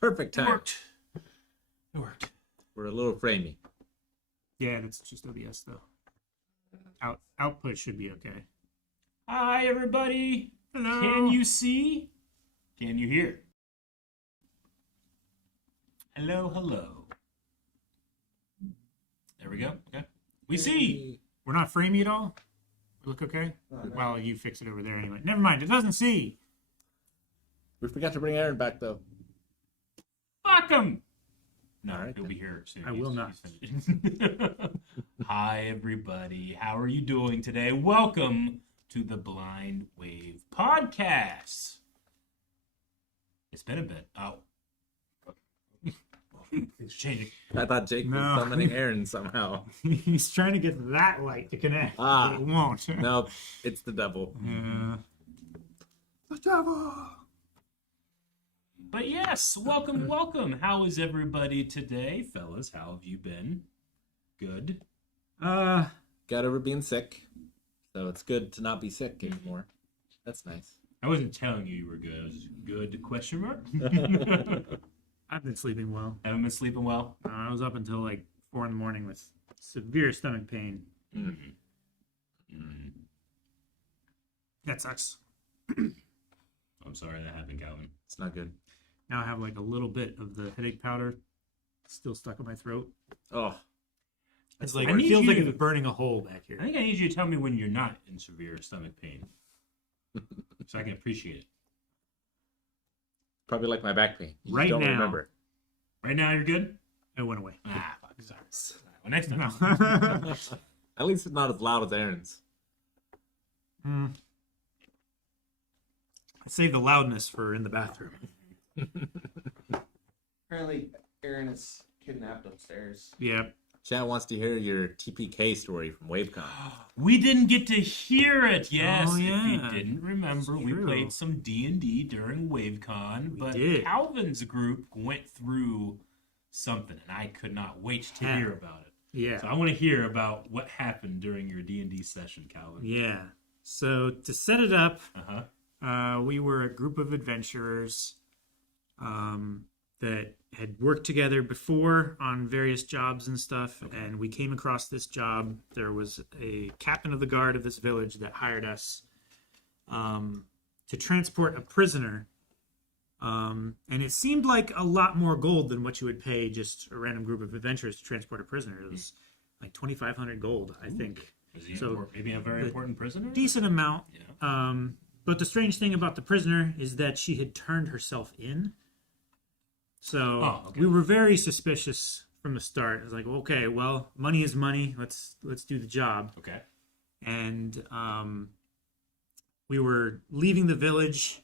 Perfect time. It worked. We're a little framey. Yeah, that's just OBS though. Output should be okay. Hi, everybody. Hello. Can you see? Can you hear? Hello, hello. There we go. Okay. We see. We're not framey at all? We look okay? Well, you fix it over there anyway. Never mind, it doesn't see. We forgot to bring Aaron back, though. Fuck him. No, All right, he'll be here soon. I will not. Hi, everybody. How are you doing today? Welcome to the Blind Wave Podcast. It's been a bit. Oh. It's changing. I thought Jake was summoning Aaron somehow. He's trying to get that light to connect, but it won't. Nope, it's the devil. Yeah. The devil! But yes, welcome. How is everybody today, fellas? How have you been? Good. Got over being sick, so it's good to not be sick anymore. That's nice. I wasn't telling you were good. I was good, question mark? I've been sleeping well. Haven't been sleeping well? I was up until like 4 a.m. with severe stomach pain. That sucks. I'm sorry that happened, Calvin. It's not good. Now I have like a little bit of the headache powder still stuck in my throat. Oh. It's like I it need feels you like to- it's burning a hole back here. I think I need you to tell me when you're not in severe stomach pain. So I can appreciate it. Probably like my back pain. You Right don't now. remember. Right now, you're good? It went away. Ah, fuck. Sorry. Well, next time. No. At least it's not as loud as Aaron's. I saved the loudness for in the bathroom. Apparently, Aaron is kidnapped upstairs. Yep. Chat wants to hear your TPK story from WaveCon. We didn't get to hear it, yes. Oh, yeah. If you didn't remember, It's we true. played some D&D during WaveCon, but did. Calvin's group went through something, and I could not wait to Yeah. hear about it. Yeah. So I want to hear about what happened during your D&D session, Calvin. Yeah. So to set it up, Uh-huh. we were a group of adventurers that had worked together before on various jobs and stuff, and we came across this job. There was a captain of the guard of this village that hired us to transport a prisoner, and it seemed like a lot more gold than what you would pay just a random group of adventurers to transport a prisoner. It was like 2,500 gold, I think. Is he So, maybe a very important prisoner? Decent amount. Yeah. But the strange thing about the prisoner is that she had turned herself in. So we were very suspicious from the start. It was like, okay, well, money is money. Let's do the job. Okay. And we were leaving the village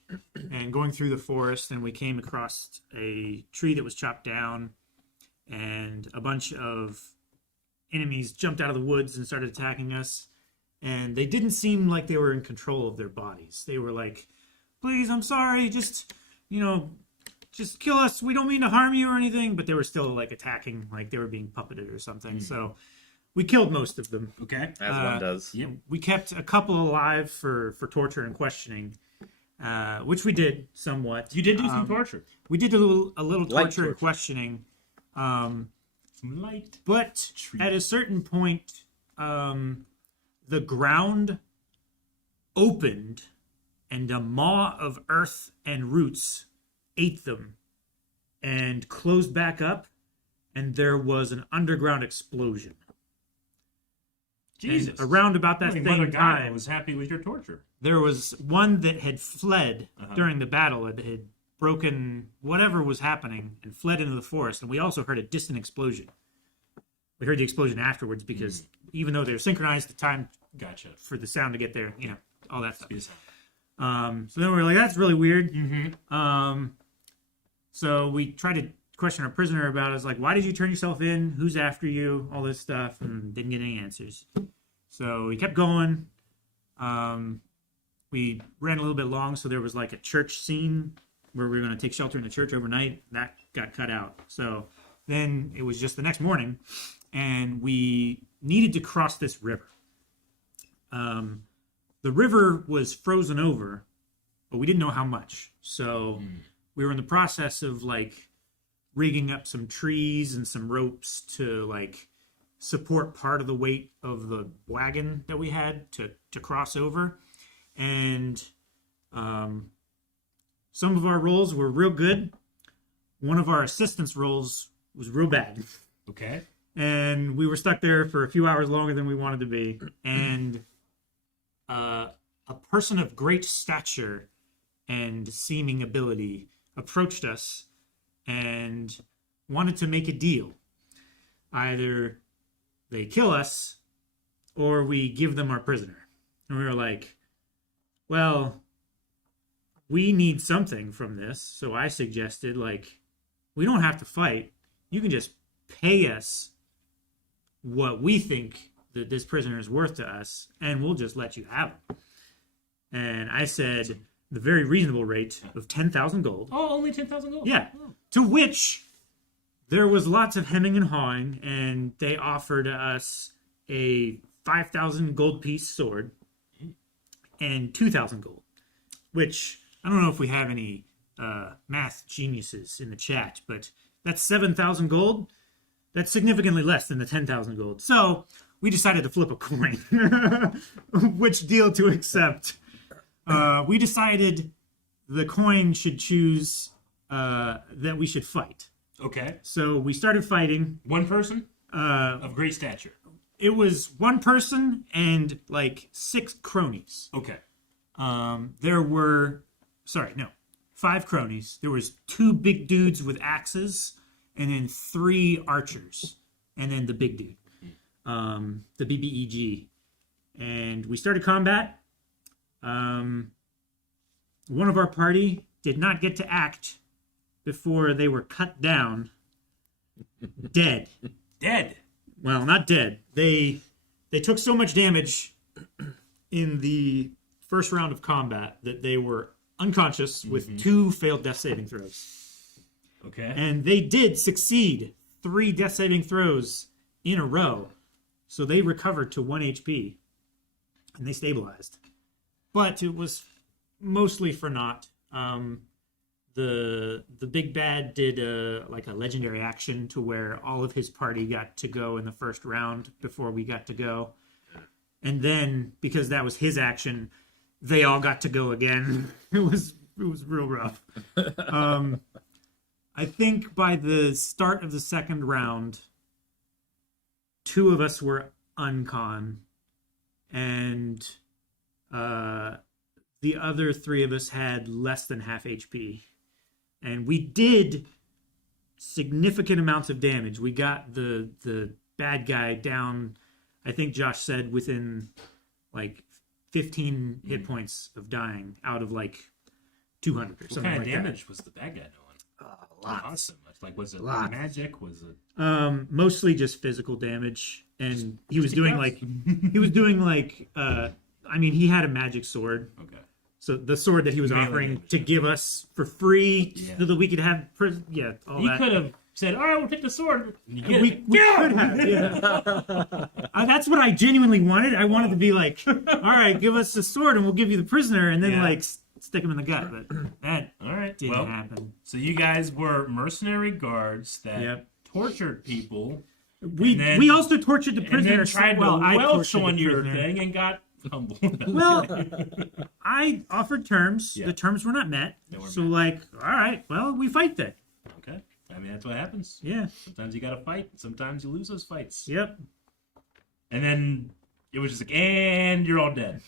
and going through the forest, and we came across a tree that was chopped down, and a bunch of enemies jumped out of the woods and started attacking us. And they didn't seem like they were in control of their bodies. They were like, please, I'm sorry, just kill us. We don't mean to harm you or anything. But they were still like attacking, like they were being puppeted or something. So we killed most of them. Okay. As one does. Yep. We kept a couple alive for torture and questioning, which we did somewhat. You did do some torture. We did a little Light torture and torture. questioning. Some light. But at a certain point, the ground opened and a maw of earth and roots ate them and closed back up, and there was an underground explosion. Jesus. And around about that I think same Mother Gaia time, was happy with your torture. there was one that had fled during the battle. It had broken whatever was happening and fled into the forest, and we also heard a distant explosion. We heard the explosion afterwards because even though they were synchronized, the time Gotcha. for the sound to get there, all that stuff. Yes. So then we were like, that's really weird. So we tried to question our prisoner about it. It's like, why did you turn yourself in? Who's after you? All this stuff, and didn't get any answers. So we kept going. We ran a little bit long, so there was like a church scene where we were going to take shelter in the church overnight. That got cut out. So then it was just the next morning, and we needed to cross this river. The river was frozen over, but we didn't know how much. So we were in the process of like rigging up some trees and some ropes to like support part of the weight of the wagon that we had to cross over. And some of our rolls were real good. One of our assistants' rolls was real bad. Okay. And we were stuck there for a few hours longer than we wanted to be. And a person of great stature and seeming ability approached us and wanted to make a deal. Either they kill us or we give them our prisoner. And we were like, well, we need something from this. So I suggested, like, we don't have to fight. You can just pay us what we think that this prisoner is worth to us, and we'll just let you have him. And I said the very reasonable rate of 10,000 gold. Oh, only 10,000 gold? Yeah. Oh. To which there was lots of hemming and hawing, and they offered us a 5,000 gold piece sword and 2,000 gold, which I don't know if we have any math geniuses in the chat, but that's 7,000 gold. That's significantly less than the 10,000 gold. So we decided to flip a coin, which deal to accept. We decided the coin should choose that we should fight. Okay. So we started fighting. One person of great stature. It was one person and like 6 cronies. Okay. There were, 5 cronies. There was 2 big dudes with axes, and then 3 archers, and then the big dude, the BBEG. And we started combat. One of our party did not get to act before they were cut down, dead. Dead. Well, not dead. They took so much damage in the first round of combat that they were unconscious with 2 failed death saving throws. Okay. And they did succeed 3 death saving throws in a row. So they recovered to 1 HP and they stabilized. But it was mostly for naught. The big bad did a legendary action to where all of his party got to go in the first round before we got to go. And then because that was his action, they all got to go again. It was real rough. I think by the start of the second round, 2 of us were uncon, and the other 3 of us had less than half HP. And we did significant amounts of damage. We got the bad guy down, I think Josh said, within like 15 hit points of dying out of like 200 or What something kind like of damage was the bad guy doing? Lots. Awesome. Like, was it Lots. magic? Was it? that. Mostly just physical damage. And he was doing like, I mean, he had a magic sword. Okay. So the sword that he was Melee offering damage, to yeah. give us for free Yeah. so that we could have, all He that. could have said, "All right, we'll take the sword." And you get We it. could have, yeah. That's what I genuinely wanted. I wanted to be like, all right, give us the sword and we'll give you the prisoner, and then Yeah. like stick him in the gut. But that All right. didn't Well, happen. so you guys were mercenary guards that Yep. tortured people, We and then- we also tortured the and prisoner. then tried well, to I welch tortured on the your prisoner. thing and got humbled. Well, I offered terms. Yeah. The terms were not met. They weren't So met. like, all right, well, we fight then. Okay. I mean, that's what happens. Yeah. Sometimes you gotta fight. Sometimes you lose those fights. Yep. And then it was just like, and you're all dead.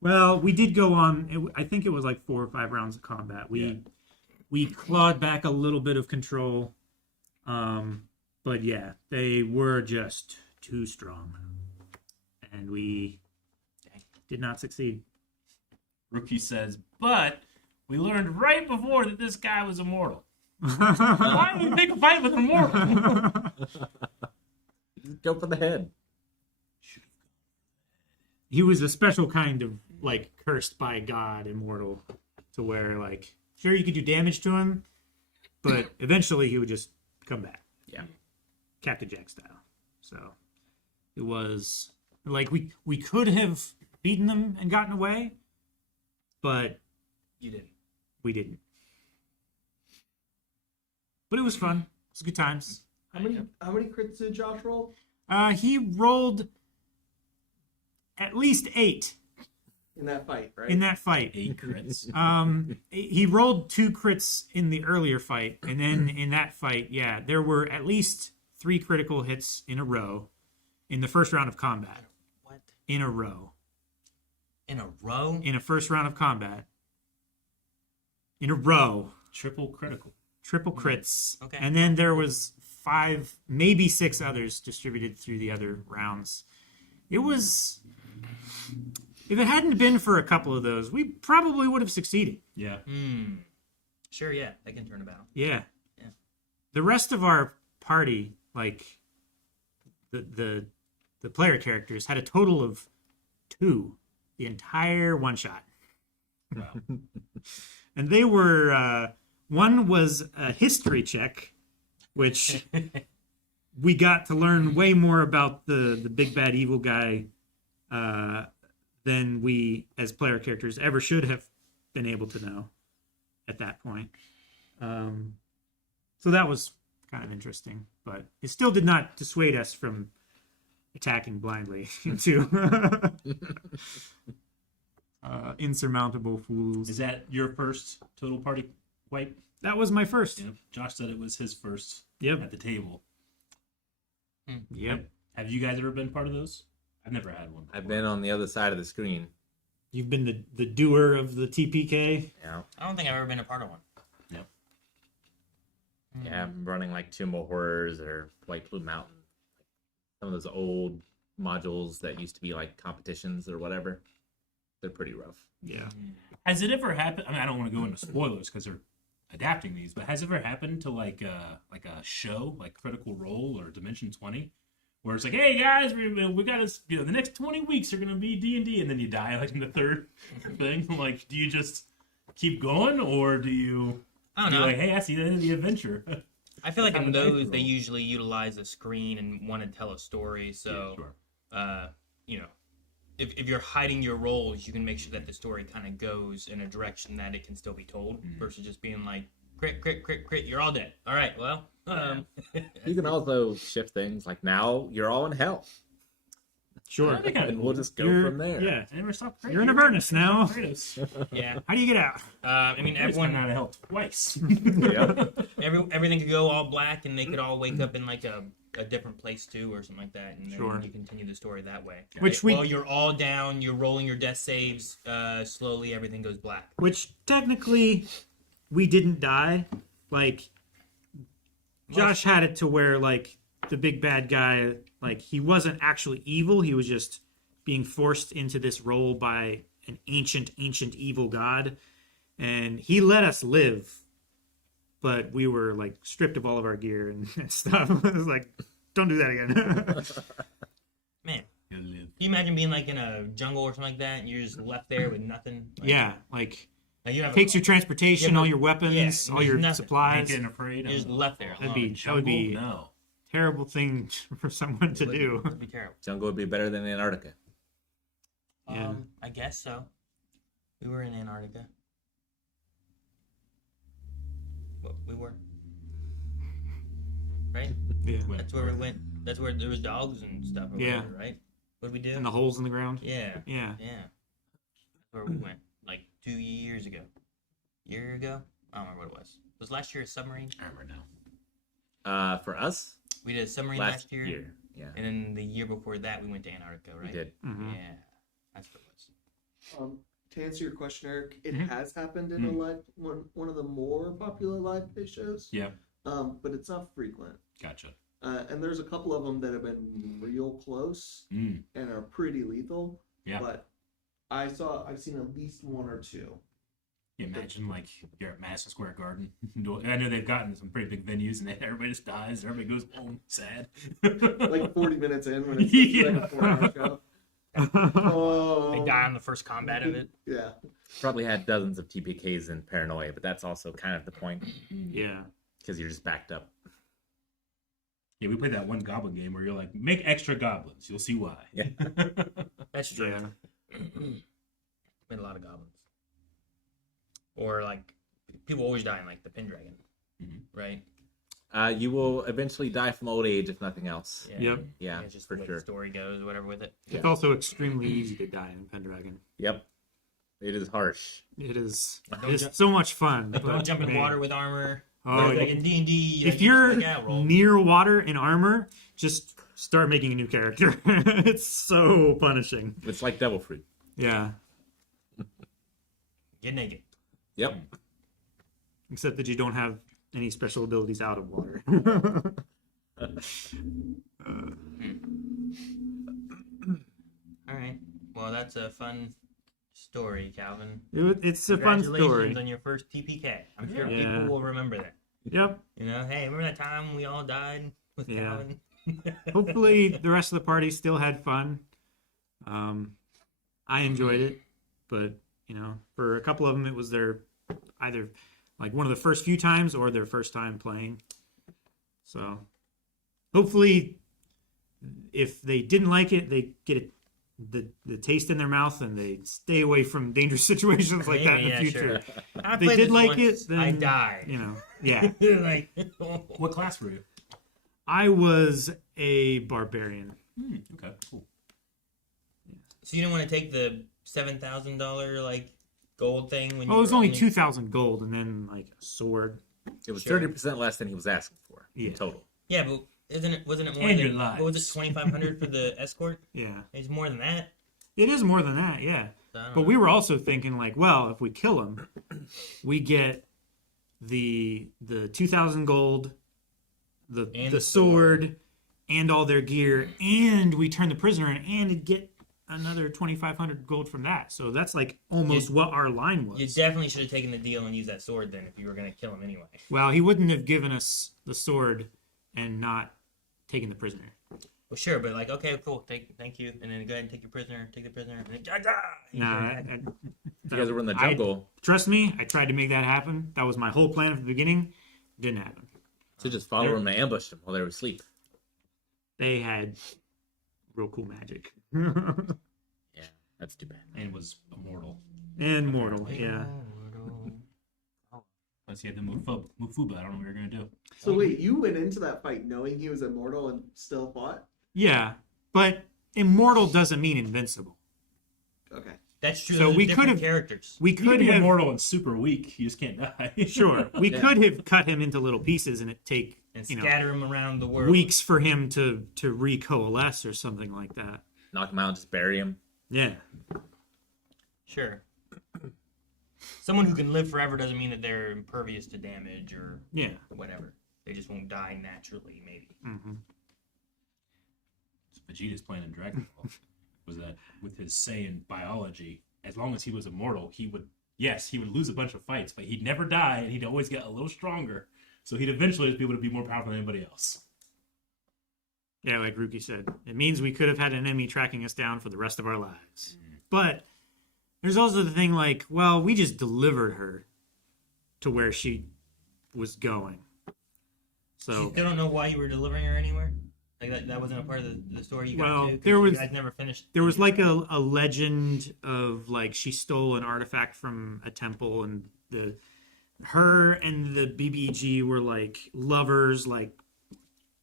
Well, we did go on. I think it was like 4 or 5 rounds of combat. We clawed back a little bit of control, but yeah, they were just too strong, and we did not succeed. Rookie says, but we learned right before that this guy was immortal. Why would we pick a fight with an immortal? Go for the head. He was a special kind of like cursed by God, immortal, to where like sure you could do damage to him, but eventually he would just come back. Yeah. Captain Jack style. So it was like we could have beaten them and gotten away, but You didn't. we didn't. But it was fun. was good times. How many crits did Josh roll? He rolled at least 8 In that fight, right? in that fight. 8 crits. He rolled 2 crits in the earlier fight, and then in that fight, yeah, there were at least 3 critical hits in a row in the first round of combat. What? In a row. In a row? In a first round of combat. In a row. Triple critical. Triple crits. Okay. And then there was 5, maybe 6 others distributed through the other rounds. It was... If it hadn't been for a couple of those, we probably would have succeeded. Yeah. Sure, yeah. They can turn about. Yeah. Yeah. The rest of our party, like the player characters, had a total of 2 the entire one shot. Wow. And they were one was a history check, which we got to learn way more about the big bad evil guy than we as player characters ever should have been able to know at that point. So that was kind of interesting, but it still did not dissuade us from attacking blindly into insurmountable fools. Is that your first total party wipe? That was my first. Yep. Josh said it was his first Yep. at the table. Yep. Have you guys ever been part of those? I've never had one. I've been on the other side of the screen. You've been the doer of the TPK. Yeah. I don't think I've ever been a part of one. Yep. Yeah, I'm running like Tomb of Horrors or White Blue Mountain. Some of those old modules that used to be like competitions or whatever. They're pretty rough. Yeah. Has it ever happened? I mean, I don't want to go into spoilers because they're adapting these, but has it ever happened to like a show like Critical Role or Dimension 20, where it's like, hey guys, we got to, the next 20 weeks are gonna be D&D, and then you die like in the third thing? Like, do you just keep going, or do you? I don't do know. like, hey, that's the end of the adventure. I feel like in How the dice those, they roll. usually utilize a screen and want to tell a story. So, Yeah, sure. If you're hiding your roles, you can make sure that the story kind of goes in a direction that it can still be told, versus just being like, crit, crit, crit, crit, you're all dead. All right, well. You can also shift things like now you're all in hell. Sure. I think I- And we'll just go You're- from there. Yeah. I never stopped. You're in Avernus now. Yeah. How do you get out? I mean, Everyone everyone, out of hell twice. Yep. everything could go all black, and they could all wake up in like a different place too, or something like that, and then Sure. you continue the story that way. Which we- While you're all down, you're rolling your death saves. Slowly, everything goes black. Which technically we didn't die. Like Josh had it to where like the big bad guy, like he wasn't actually evil, he was just being forced into this role by an ancient evil god, and he let us live, but we were like stripped of all of our gear and stuff. It was like, don't do that again. Man, You live. can you imagine being like in a jungle or something like that, and you're just left there with nothing? Like, Yeah, like like you have takes your transportation, Yeah, but- all your weapons, yeah, all your nothing. supplies. Naked and afraid. You're just left there. That'd alone. be- that would be- No. Terrible thing for someone to do. It'd be terrible. Jungle would be better than Antarctica. Yeah. I guess so. We were in Antarctica. Well, we were. Right? Yeah. That's where we went. That's where there was dogs and stuff. Or Yeah. whatever, right? What did we do? And the holes in the ground. Yeah. Yeah. Yeah. That's where we went. Like 2 years ago. Year ago? I don't remember what it was. Was last year a submarine? I remember now. For us, We did a submarine last last year. Yeah, And then the year before that, we went to Antarctica, right? we did. Mhm. Yeah. That's what it was. To answer your question, Eric, it Mhm. has happened in a live one of the more popular live play shows. Yeah. But it's not frequent. Gotcha. And there's a couple of them that have been real close Mm. and are pretty lethal. Yeah. But I've seen at least one or two. You imagine like you're at Madison Square Garden. I know they've gotten some pretty big venues, and then everybody just dies. And everybody goes home sad. Like 40 minutes in when it's Yeah. like a 4-hour show. Oh, They die on the first combat of it. Yeah. Probably had dozens of TPKs in Paranoia, but that's also kind of the point Yeah. because you're just backed up. Yeah, we played that one goblin game where you're like, make extra goblins. You'll see why. Yeah. That's true. Yeah. Made a lot of goblins. Or like people always die in like the Pendragon, Mhm. right? You will eventually die from old age, if nothing else. Yeah. Yep. Yeah, It's just for the way sure. the story goes, or whatever with it. It's also extremely easy to die in Pendragon. Yep. It is harsh. It is. Don't It's jump- so much fun. Don't but, jump in man. water with armor. Oh, Like in D&D, if like, you you're just, like, roll. near water in armor, just start making a new character. It's so punishing. It's like devil fruit. Yeah. Get naked. Yep. Except that you don't have any special abilities out of water. All right. Well, that's a fun story, Calvin. It's a fun story. Congratulations on your first TPK. I'm sure Yeah. people will remember that. Yep. You know, hey, remember that time we all died with Yeah. Calvin? Hopefully the rest of the party still had fun. I enjoyed it, but for a couple of them, it was their either like one of the first few times or their first time playing. So hopefully, if they didn't like it, they get the taste in their mouth and they stay away from dangerous situations like that in the future. Sure. I If they played did this like once, it, then I died. Yeah. Like, What class were you? I was a barbarian. Okay, cool. so you didn't want to take the $7,000 like gold thing when Oh, you it was were only 2,000 gold and then like a sword. It was Sure. 30% less than he was asking for Yeah. in total. Yeah, but wasn't it more And than your lives. what was it, 2,500 for the escort? Yeah. It's more than that. It is more than that, yeah. So I don't But know. we were also thinking like, well, if we kill him, we get the 2,000 gold, And the the sword, and all their gear, and we turn the prisoner in, and it'd get another 2,500 gold from that. So that's like almost what our line was. You definitely should have taken the deal and used that sword then if you were going to kill him anyway. Well, he wouldn't have given us the sword and not taken the prisoner. Well, sure, but like, okay, cool, thank you, and then go ahead and take the prisoner, and then Nah, If you guys were in the jungle, trust me, I tried to make that happen. That was my whole plan from the beginning. Didn't happen. to just follow them and ambush them while they were asleep. They had real cool magic. Yeah, that's too bad. And was immortal. And mortal, yeah. Plus, he had the Mufuba. I don't know what you're gonna do. So wait, you went into that fight knowing he was immortal and still fought? Yeah, but immortal doesn't mean invincible. Okay. That's true. So Those are we different could've- characters. We You could could be have immortal and super weak. You just can't die. sure. We Yeah. could have cut him into little pieces and it take And scatter them around the world. weeks for him to recoalesce or something like that. Knock them out, just bury them. Yeah. Sure. Someone who can live forever doesn't mean that they're impervious to damage or Yeah. whatever. They just won't die naturally, maybe. Hmm. Vegeta's plan in Dragon Ball was that with his Saiyan biology, as long as he was immortal, he would lose a bunch of fights, but he'd never die and he'd always get a little stronger. So he'd eventually be able to be more powerful than anybody else. Yeah, like Ruki said, it means we could have had an enemy tracking us down for the rest of our lives. But there's also the thing like, well, we just delivered her to where she was going. So So you still don't know why you were delivering her anywhere? Like that wasn't a part of the story you got Well, to? 'Cause there was- you guys never finished. there was like a legend of like she stole an artifact from a temple and her and the BBG were like lovers like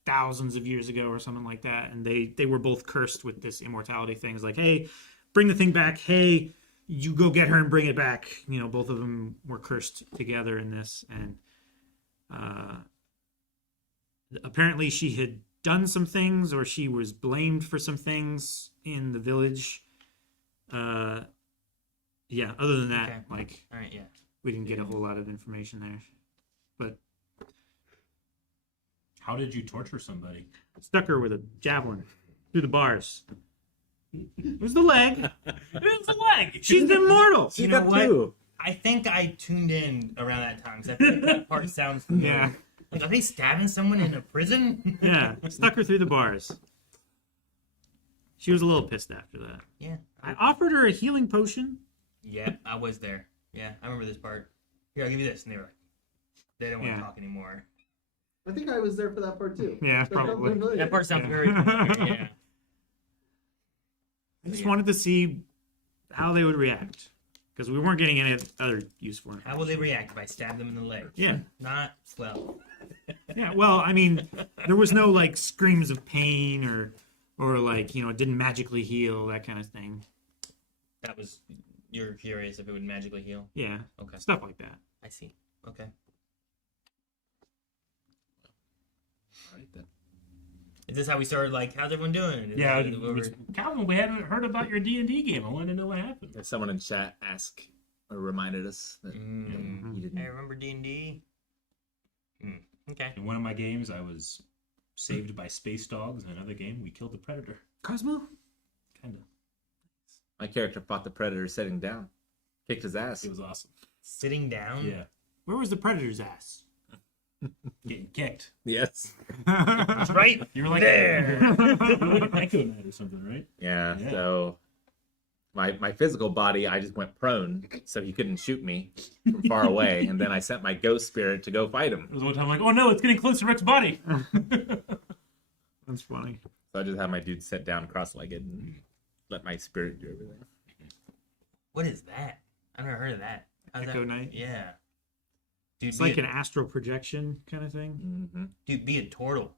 thousands of years ago or something like that, and they were both cursed with this immortality thing. It's like, hey, bring the thing back. Hey, you go get her and bring it back. Both of them were cursed together in this, and apparently she had done some things, or she was blamed for some things in the village. Yeah, other than that, Okay. like, All right, yeah. we didn't get a whole lot of information there. But How did you torture somebody? stuck her with a javelin through the bars. It was the leg. It was the leg. She's immortal. You know what? I think I tuned in around that time because I think that part sounds familiar. Yeah. Like, are they stabbing someone in a prison? Yeah, stuck her through the bars. She was a little pissed after that. Yeah. I offered her a healing potion. Yeah, I was there. Yeah, I remember this part. Here, I'll give you this. And they were like, they don't want Yeah. to talk anymore. I think I was there for that part too. Yeah, That sounds probably. familiar. That part sounds Yeah. very familiar. Yeah. I just Yeah. wanted to see how they would react. Because we weren't getting any other use for them. How will they react if I stab them in the leg? Yeah. Not well. Yeah, well, I mean, there was no like screams of pain or like, it didn't magically heal, that kind of thing. That was, you're curious if it would magically heal. Yeah. Okay. Stuff like that. I see. Okay. All right then. Is this how we started? Like, how's everyone doing? Yeah, Is Calvin, we haven't heard about your D&D game. I wanted to know what happened. If someone in chat asked or reminded us that he didn't. I remember D&D. Okay. In one of my games, I was saved by space dogs. In another game, we killed the predator. Cosmo? Kind of. My character fought the predator sitting down, kicked his ass. It was awesome. Sitting down? Yeah. Where was the predator's ass? Getting kicked. Yes. That's right. You were like there. Echo Knight or something, right? Yeah. Yeah. So my physical body, I just went prone, so he couldn't shoot me from far away, and then I sent my ghost spirit to go fight him. There was one time like, oh no, it's getting close to Rick's body. That's funny. So I just had my dude sit down cross-legged and let my spirit do everything. What is that? I've never heard of that. How's Echo that? Knight? Yeah. Dude, It's like an astral projection kind of thing. Mm-hmm. Dude, be a turtle.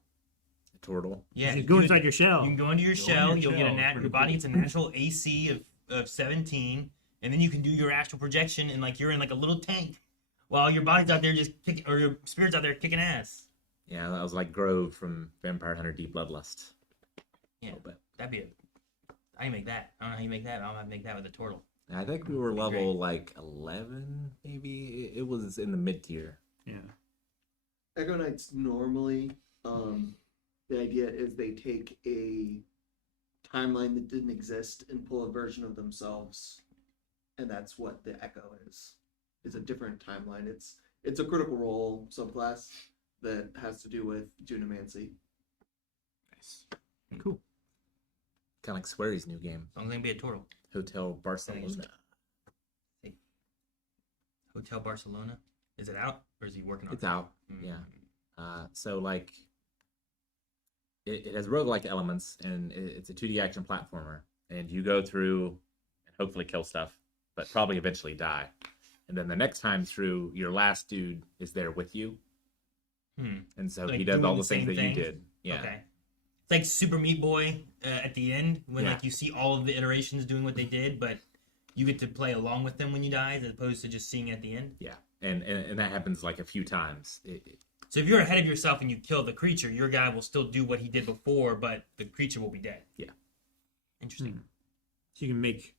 Turtle. Yeah. You go inside your shell. You can go into your Go shell. in your You'll get shell, your pretty body cool. gets a natural AC of 17, and then you can do your astral projection, and like you're in like a little tank, while your body's out there just kicking, or your spirit's out there kicking ass. Yeah, that was like Grove from Vampire Hunter D Bloodlust. Yeah, A little bit. that'd be how you make that. I don't know how you make that. I don't know how to make that with a turtle. I think we were level like 11, maybe. It was in the mid tier. Yeah. Echo Knights normally, the idea is they take a timeline that didn't exist and pull a version of themselves, and that's what the Echo is. It's a different timeline. It's a critical role subclass that has to do with Dunamancy. Nice. Cool. Kind of like Swery's new game, I'm gonna be a turtle. Hotel Barcelona. Hotel Barcelona. Is it out or is he working on It's it? out. Mm. Yeah. So like, it has roguelike elements, and it's a 2D action platformer, and you go through and hopefully kill stuff, but probably eventually die. And then the next time through, your last dude is there with you, and so Like he does doing all the the things same that you thing? did. Yeah. Okay. It's like Super Meat Boy at the end when Yeah. like you see all of the iterations doing what they did, but you get to play along with them when you die, as opposed to just seeing at the end. Yeah. And that happens like a few times. So if you're ahead of yourself and you kill the creature, your guy will still do what he did before, but the creature will be dead. Yeah. Interesting. So you can make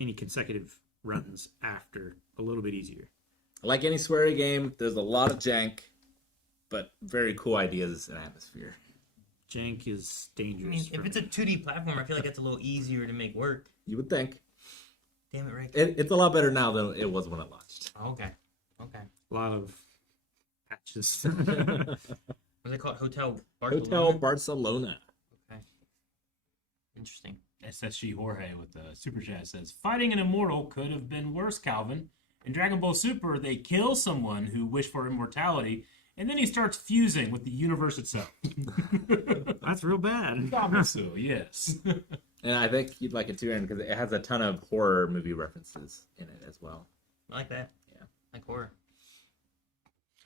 any consecutive runs after a little bit easier. Like any Swery game, there's a lot of jank, but very cool ideas and atmosphere. Jank is I dangerous. mean, if for it's a me. 2D platform, I feel like that's a little easier to make work. You would think. Damn it, Rick. It's a lot better now than it was when it launched. Oh, okay. Okay. A lot of patches. What's it called? Hotel Barcelona? Hotel Barcelona. Okay. Interesting. SSG Jorge with the super chat says, fighting an immortal could have been worse, Calvin. In Dragon Ball Super, they kill someone who wished for immortality, and then he starts fusing with the universe itself. That's real bad. So, yes. And I think you'd like it too, Aaron, because it has a ton of horror movie references in it as well. I like that. Yeah. Like horror.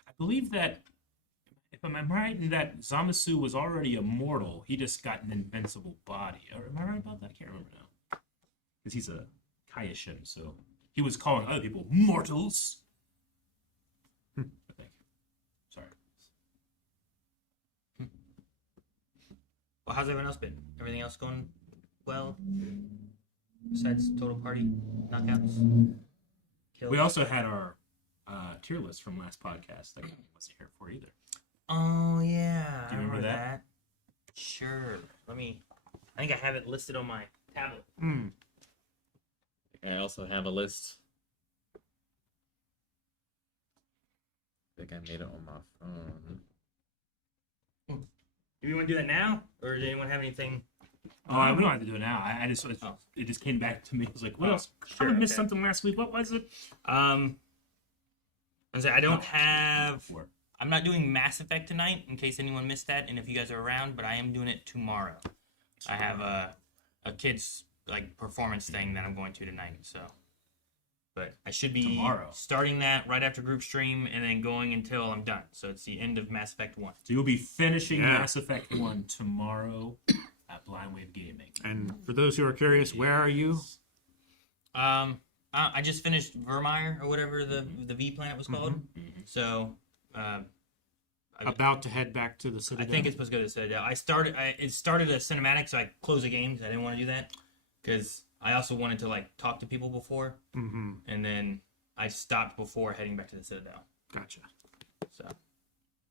I believe that, if I'm right, in that Zamasu was already immortal. He just got an invincible body. Or am I right about that? I can't remember now. Because he's a Kaioshin, so he was calling other people mortals. I think. Sorry. Well, how's everyone else been? Everything else going well? Besides total party knockouts? Kills? We also had our tier list from last podcast that I wasn't here for either. Oh, yeah. Do you I remember that? Sure. I think I have it listed on my tablet. I also have a list. I think I made it on my phone. Do you want to do that now? Or does anyone have anything? Oh, we don't have to do it now. It just came back to me. I was like, what else? Sure, I missed okay. something last week. What was it? I don't have... Four. I'm not doing Mass Effect tonight, in case anyone missed that, and if you guys are around, but I am doing it tomorrow. I have a kid's like performance thing that I'm going to tonight, so But I should be Tomorrow. starting that right after group stream and then going until I'm done. So it's the end of Mass Effect 1. So you'll be finishing Yeah. Mass Effect 1 tomorrow at Blind Wave Gaming. And for those who are curious, where are you? I just finished Vermeer or whatever the V planet was called. So About to head back to the I Citadel. think it's supposed to go to Citadel. It started a cinematic, so I closed the game 'cause I didn't want to do that because I also wanted to like talk to people before, and then I stopped before heading back to the Citadel. Gotcha. So,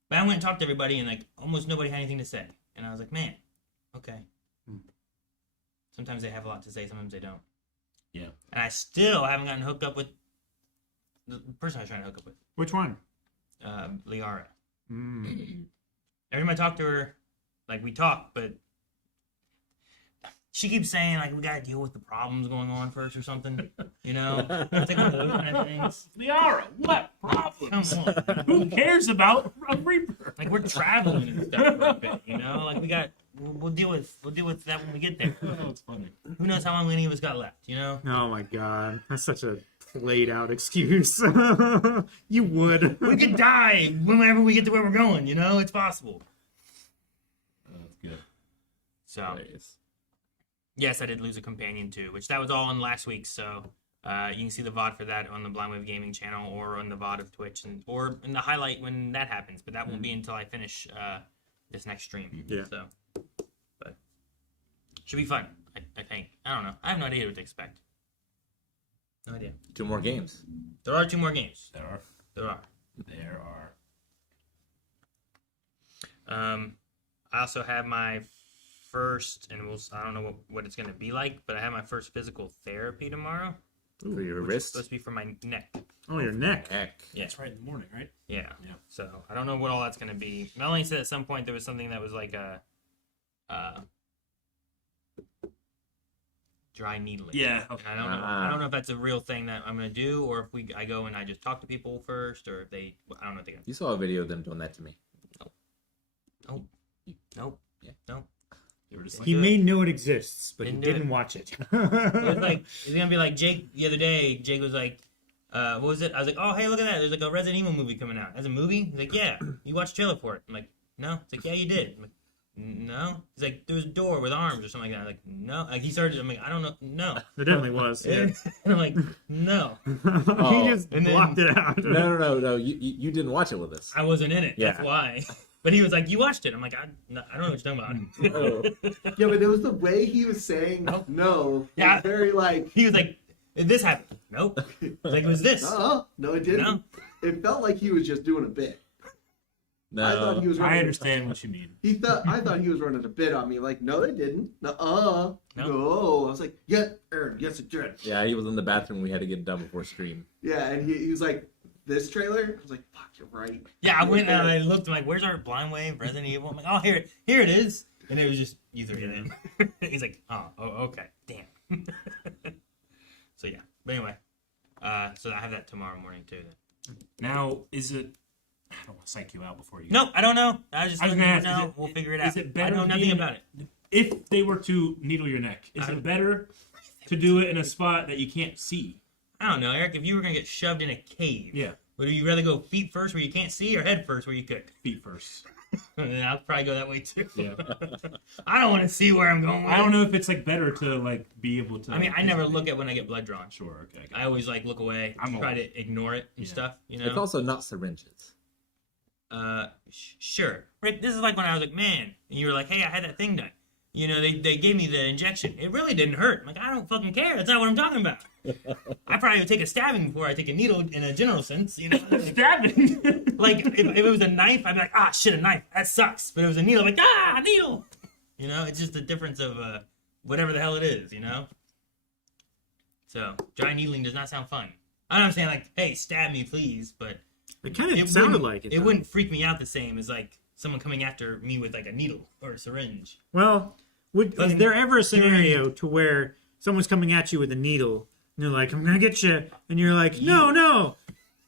but I went and talked to everybody, and like almost nobody had anything to say, and I was like, man, okay. Sometimes they have a lot to say, sometimes they don't. Yeah. And I still haven't gotten hooked up with the person I was trying to hook up with, Which one? Liara. Mm. Every time I talk to her, like we talk, but she keeps saying like we gotta deal with the problems going on first or something. You know, it's like one of those kind of things. Liara, what problems? Come on, Who cares about a Reaper? like we're traveling and stuff for a bit. You know, like we'll deal with that when we get there. Oh, it's funny. Who knows how long any of us got left? You know, Oh my god, that's such a played out excuse. You would. we could die whenever we get to where we're going. You know, it's possible. That's good. So. Hilarious. Yes, I did lose a companion too, which that was all on last week. So you can see the VOD for that on the Blind Wave Gaming channel or on the VOD of Twitch or in the highlight when that happens. But that won't be until I finish this next stream. Yeah. So, but should be fun. I think. I don't know. I have no idea what to expect. No idea. 2 more games. There are 2 more games. There are. There are. I also have my first, and I don't know what it's going to be like, but I have my first physical therapy tomorrow. For your Which is wrist. supposed to be for my neck. Oh, your neck. Heck. Yeah. That's right in the morning, right? Yeah. Yeah. So I don't know what all that's going to be. Melanie said at some point there was something that was like a dry needling. Yeah. And I don't know. I don't know if that's a real thing that I'm going to do, or if I go and I just talk to people first, or if they. I don't know what they're going to. You saw a video of them doing that to me. Nope. Yeah. Nope. They were just He do it. may know it exists, but Didn't he do didn't it. watch it. It's like it's gonna be like Jake the other day. Jake was like, "What was it?" I was like, "Oh, hey, look at that! There's like a Resident Evil movie coming out. As a movie?" He's like, "Yeah." You watched the trailer for it? I'm like, "No." It's like, "Yeah, you did." I'm like, "No." He's like, "There was a door with arms or something like that." I'm like, "No." Like he started. I'm like, "I don't know." No. There definitely was. Yeah. And I'm like, "No." He just And then- blocked it out. No. You didn't watch it with us. I wasn't in it. Yeah. That's why. But he was like, "You watched it." I'm like, I don't know what you're talking about." Yeah, but it was the way he was saying no. Yeah. Was very like, He was like, "This happened." Nope. Like, it was this. no, it didn't. No. It felt like he was just doing a bit. I thought he No. was I running. understand what you mean. I thought he was running a bit on me. Like, no, they didn't. No. I was like, yeah, Aaron, yes, it did. Yeah, he was in the bathroom. We had to get it done before stream. Yeah, and he was like, this trailer? I was like, fuck, you're right. Yeah, I went and I looked. I'm like, "Where's our Blind Wave Resident Evil?" I'm like, "Oh, here it is." And it was just you three in it. He's like, "Oh, okay, damn." So yeah, but anyway, so I have that tomorrow morning too. Then. Now, is it? I don't want to psych you out before you. No, I don't know. I was just I was letting gonna you ask, know. We'll figure it out. Is it better I know nothing being- about it. If they were to needle your neck, is it better to do it in a spot that you can't see? I don't know, Eric. If you were gonna get shoved in a cave, Yeah. would you rather go feet first where you can't see, or head first where you could? Feet first. And I'll probably go that way too. Yeah. I don't want to see where I'm going. I don't know if it's like better to like be able to. I mean, I never look at when I get blood drawn. Sure. Okay. I always like look away. I'm Try to ignore it and Yeah. stuff. You know. It's also not syringes. Sure. Rick, this is like when I was like, "Man," and you were like, "Hey, I had that thing done." You know, they gave me the injection. It really didn't hurt. I'm like, I don't fucking care. That's not what I'm talking about. I probably would take a stabbing before I take a needle in a general sense. You know, Stabbing. like if it was a knife, I'd be like, "Ah, shit, a knife. That sucks." But if it was a needle, I'm like, "Ah, a needle." You know, it's just the difference of whatever the hell it is. You know. So dry needling does not sound fun. I know I'm saying like, "Hey, stab me, please," but It kind of it sounded wouldn't- like it. It though. wouldn't freak me out the same as like someone coming after me with like a needle or a syringe. Well, is Fucking- there ever a scenario to where someone's coming at you with a needle and they're like, "I'm gonna get you," and you're like, "No,"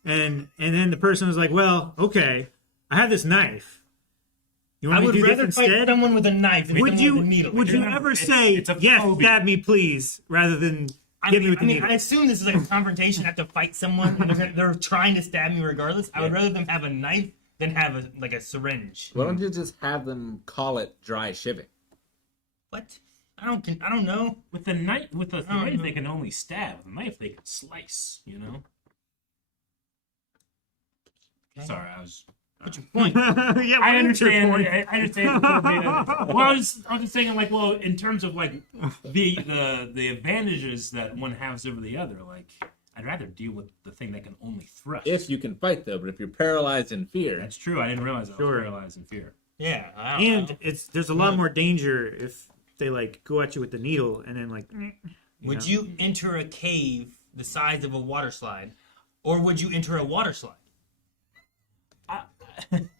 and then the person was like, "Well, okay, I have this knife. You I want me would to do rather this fight instead?" someone with a knife than Would someone you with a needle. would you Remember, ever it's- say it's a yes, phobia. stab me, please, rather than Hit me with the needle. I assume this is like a confrontation. I have to fight someone, and they're trying to stab me regardless. I would rather them have a knife than have a syringe. Why don't you just have them call it dry shivving? What? I don't know. With the syringe, they can only stab. With a knife, they can slice. You know. Okay. Sorry, I was. What's your point? Yeah, I what is your understand. point? I understand. Well, I was just saying, like, well, in terms of like the advantages that one has over the other, like, I'd rather deal with the thing that can only thrust. If you can fight, though, but if you're paralyzed in fear, That's true. I didn't realize I was Sure. paralyzed in fear. Yeah, I don't know. And there's a lot more danger if they like go at you with the needle and then like. Would know? you enter a cave the size of a water slide, or would you enter a water slide?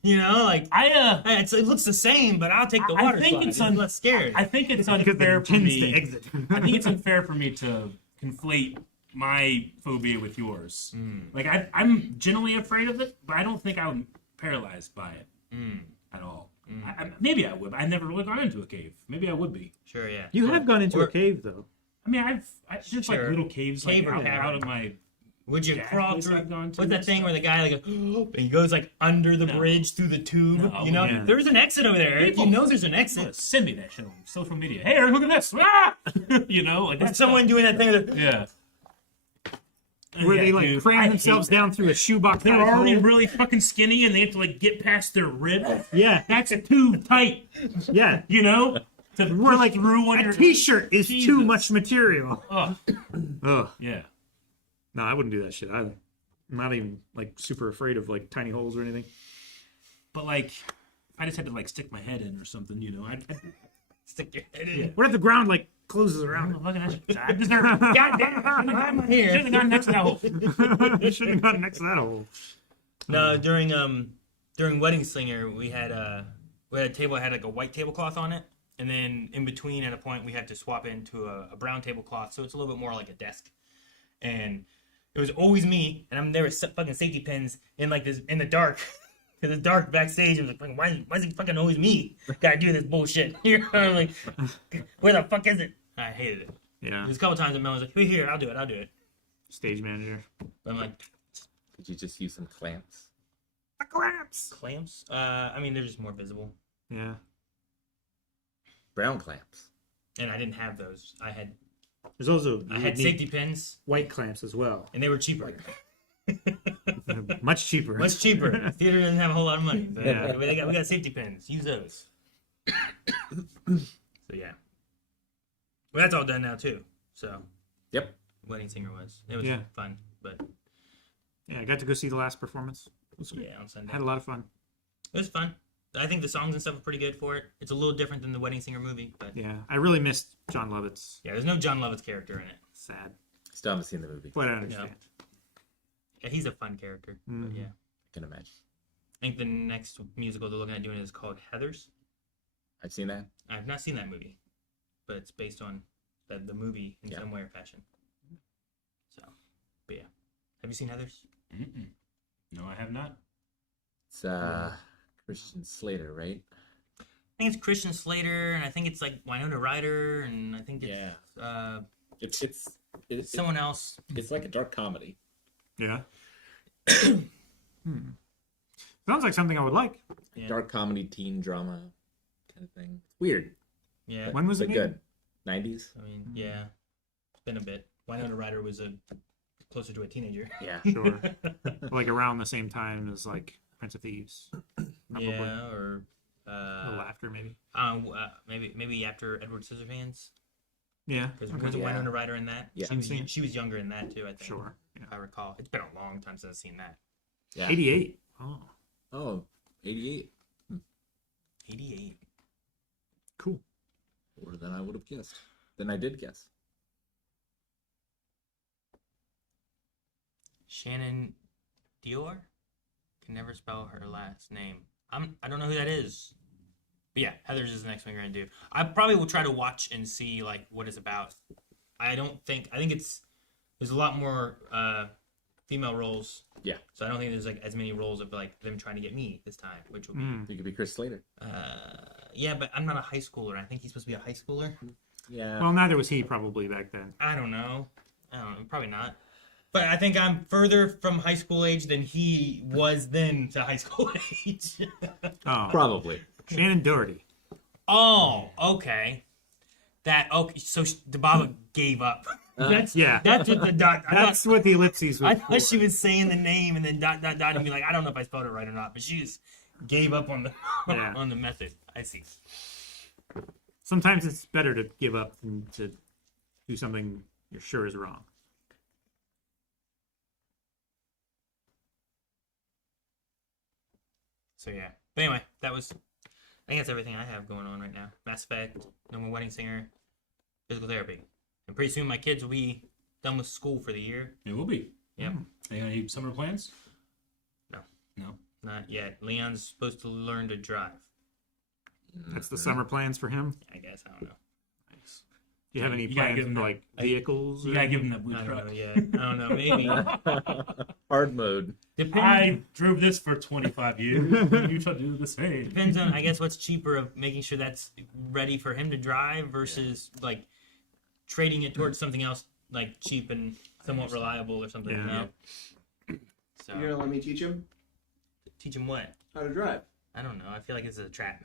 You know, like it looks the same, but I'll take the water think slide. it's I'm less scared. I think it's Because it unfair for tends me. to exit. I think it's unfair for me to conflate my phobia with yours. Like I'm generally afraid of it, but I don't think I'm paralyzed by it at all. Maybe I would. I've never really gone into a cave. Maybe I would be. Sure, yeah. You have gone into Or- a cave though. I mean, I've just like Sure. little caves Cave like or cavern. out of my. Would you Yeah, crawl place through? I've gone to What's that and thing stuff. where the guy like and he goes like under the No. bridge through the tube? No, You know, yeah. there's an exit over there. People- You know, there's an exit. Send me that shit on social media. Hey, Eric, look at this! Ah! You know, like There's that's someone doing that thing. That, Yeah. Where Yeah, they like dude, I cram hate themselves that. down through a shoebox. They're kind of already hole. really fucking skinny, and they have to like get past their rib. Yeah, That's too tight, yeah. you know. To We're push like through on a your t-shirt is too Jesus. much material. Oh, Ugh. yeah. No, I wouldn't do that shit either. I'm not even like super afraid of like tiny holes or anything. But like, if I just had to like stick my head in or something, you know, I'd stick your head in. What if the ground like closes around it? fucking I deserve it. God damn! I'm Should here. have gone next to that hole. You should have gotten next to that hole. No, during Wedding Slinger, we had a table that had like a white tablecloth on it, and then in between at a point we had to swap into a brown tablecloth, so it's a little bit more like a desk. And it was always me, and I'm there with fucking safety pins in like this in the dark. Cause it's dark backstage. I'm like, why is it fucking always me? Gotta do this bullshit. You know, I'm like, where the fuck is it? I hated it. Yeah, There's a couple times that Mel was like, hey, here, I'll do it. stage manager. But I'm like, could you just use some clamps? clamps? I mean, they're just more visible. Yeah, Brown clamps. And I didn't have those. I had there's also I had safety pins, white clamps as well. and they were cheaper. Much cheaper. Much cheaper. Theater doesn't have a whole lot of money. So Yeah. we got safety pins. Use those. So yeah. Well, that's all done now too. So Yep. Wedding Singer was. It was Yeah. fun, but Yeah, I got to go see the last performance. It was good. yeah, on Sunday Had a lot of fun. it was fun. I think the songs and stuff are pretty good for it. It's a little different than the Wedding Singer movie, but Yeah, I really missed John Lovitz. yeah, there's no John Lovitz character in it. Sad, Still haven't seen the movie. but I understand. Yeah, he's a fun character. But Mhm. yeah, I can imagine. I think the next musical they're looking at doing is called Heathers. I've seen that. I've not seen that movie, but it's based on the movie in Yeah. some way or fashion. So, but yeah, have you seen Heathers? Mm-mm. No, I have not. It's Christian Slater, right? I think it's Christian Slater, and I think it's like Winona Ryder, and I think it's It's someone else. it's like a dark comedy. Yeah. Sounds like something I would like. Yeah. Dark comedy, teen drama kind of thing. It's weird. Yeah, When was But it made? good. 90s? I mean, yeah, it's been a bit. Winona Ryder was closer to a teenager. Yeah. Sure. Like around the same time as like Prince of Thieves. Probably. Yeah, or A little after maybe. maybe after Edward Scissorhands, Yeah. because okay. was Yeah. Winona Ryder in that? Yeah. She was younger in that too. I think. Sure. Yeah. If I recall. It's been a long time since I've seen that. Yeah. 88. Oh, Oh, 88. 88. cool. Or than I would have guessed. Then I did guess. Shannon Dior? Can never spell her last name. I don't know who that is. But yeah, Heathers is the next one we're gonna do. I probably will try to watch and see like what it's about. I think there's a lot more female roles. Yeah. So I don't think there's like as many roles of like them trying to get me this time, which will be Mm. You could be Chris Slater. yeah, but I'm not a high schooler. I think he's supposed to be a high schooler. Yeah. Well, neither was he probably back then. I don't know. I don't know, probably not. But I think I'm further from high school age than he was then to high school age. Oh, Probably. Shannon Doherty. Oh, okay. So the Baba gave up. That's Yeah. That's what the dot. That's what the ellipses was I for. thought she was saying the name and then dot and be like, I don't know if I spelled it right or not, but she just gave up on the Yeah. on the method. I see. Sometimes it's better to give up than to do something you're sure is wrong. So yeah. But anyway, I think that's everything I have going on right now. Mass Effect, No More Wedding Singer, physical therapy. And pretty soon my kids will be done with school for the year. It will be. Yep. Any summer plans? No. No. Not yet. Leon's supposed to learn to drive. That's the summer plans for him. I guess. I don't know. Do you have any You gotta plans give him for that- like vehicles? You or gotta give anything? him that blue I truck. don't know yet. I don't know. Maybe. Hard mode. Depends. I drove this for 25 years. You try to do the same. Depends on, I guess, what's cheaper of making sure that's ready for him to drive versus like trading it towards something else like cheap and somewhat reliable or something. You Yeah. know? So You're gonna let me teach him teach him what? how to drive. I don't know. I feel like this is a trap.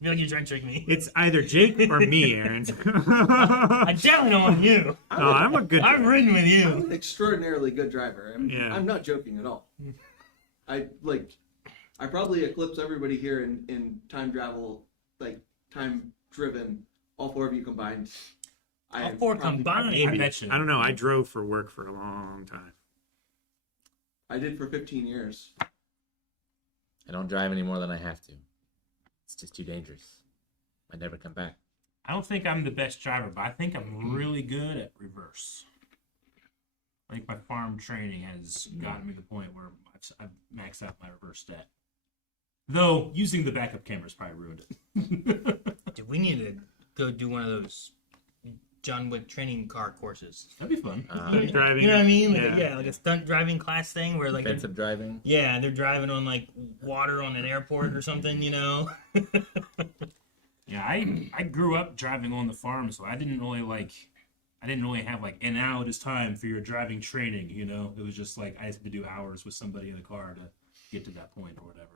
I feel like you're trying to trick me. It's either Jake or me, Aaron. I definitely don't want you. No, I'm a good. I've ridden with I'm you. an extraordinarily good driver. Yeah. I'm not joking at all. I probably eclipse everybody here in time travel, like time driven. All four of you combined. All four combined. I bet you. I don't know. I drove for work for a long time. I did for 15 years. I don't drive any more than I have to. It's just too dangerous. I never come back. I don't think I'm the best driver, but I think I'm really good at reverse. I think my farm training has gotten me to the point where I've maxed out my reverse stat. Though, using the backup cameras probably ruined it. Dude, we need to go do one of those John Wick training car courses. That'd be fun. Driving. You know what I mean? Like, Yeah. yeah, like a stunt driving class thing where like Defensive driving. yeah, they're driving on like water on an airport or something, you know. Yeah, I grew up driving on the farm, so I didn't really have like, and now it is time for your driving training, you know? It was just like I had to do hours with somebody in the car to get to that point or whatever.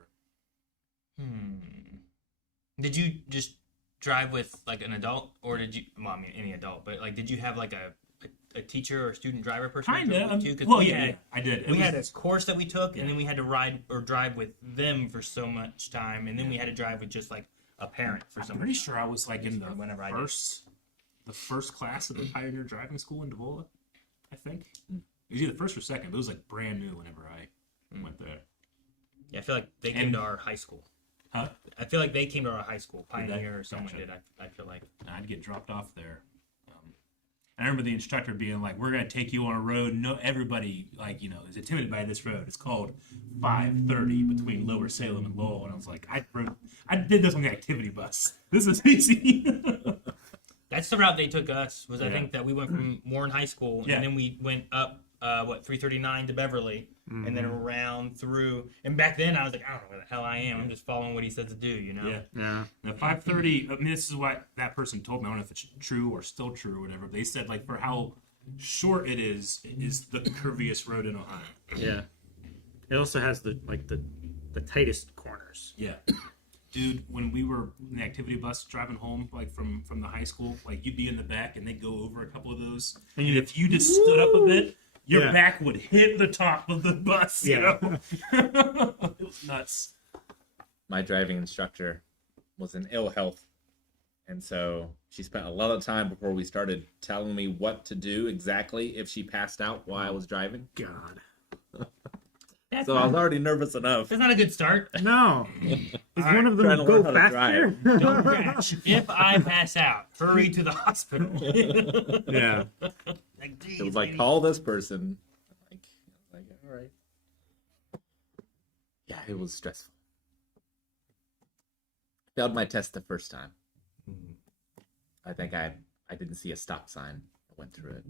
Did you just drive with like an adult, or did you? Well, I mean, any adult, but like, did you have like a teacher or student driver person? you drove Kinda. with too? 'Cause Well, we yeah, had, I did. we had a course that we took, Yeah. and then we had to ride or drive with them for so much time, and then we had to drive with just like a parent for I'm some. pretty sure I was like in the Whenever I did. first class of the Pioneer Driving School in Davola, I think. It was either first or second, but it was like brand new whenever I went there. Yeah, I feel like they came And- to our high school. Huh? I feel like they came to our high school, Did they? Pioneer or someone Gotcha. did. I feel like. I'd get dropped off there. I remember the instructor being like, "We're gonna take you on a road. No, everybody is intimidated by this road. It's called 530 between Lower Salem and Lowell." And I was like, I did this on the activity bus. This is easy. That's the route they took us. I Yeah. think that we went from Warren High School, Yeah. and then we went up 339 to Beverly, and then around through. And back then, I was like, I don't know where the hell I am. I'm just following what he said to do, you know. Yeah. Yeah. Now 530. I mean, this is what that person told me. I don't know if it's true or still true or whatever. They said like for how short it is the curviest road in Ohio. Yeah. It also has the tightest corners. Yeah. Dude, when we were in the activity bus driving home, like from the high school, like you'd be in the back and they'd go over a couple of those. And if you just stood up a bit, your Yeah. back would hit the top of the bus. You Yeah. know? It was nuts. My driving instructor was in ill health. And so she spent a lot of time before we started telling me what to do exactly if she passed out while I was driving. God. That's, So I was already nervous enough. that's not a good start. No. Is one of Trying them to go learn how to faster? Don't crash. If I pass out, hurry to the hospital. Yeah. Like, It was like, call this person. Like, all right. Yeah, it was stressful. Failed my test the first time. I think I didn't see a stop sign. I went through it.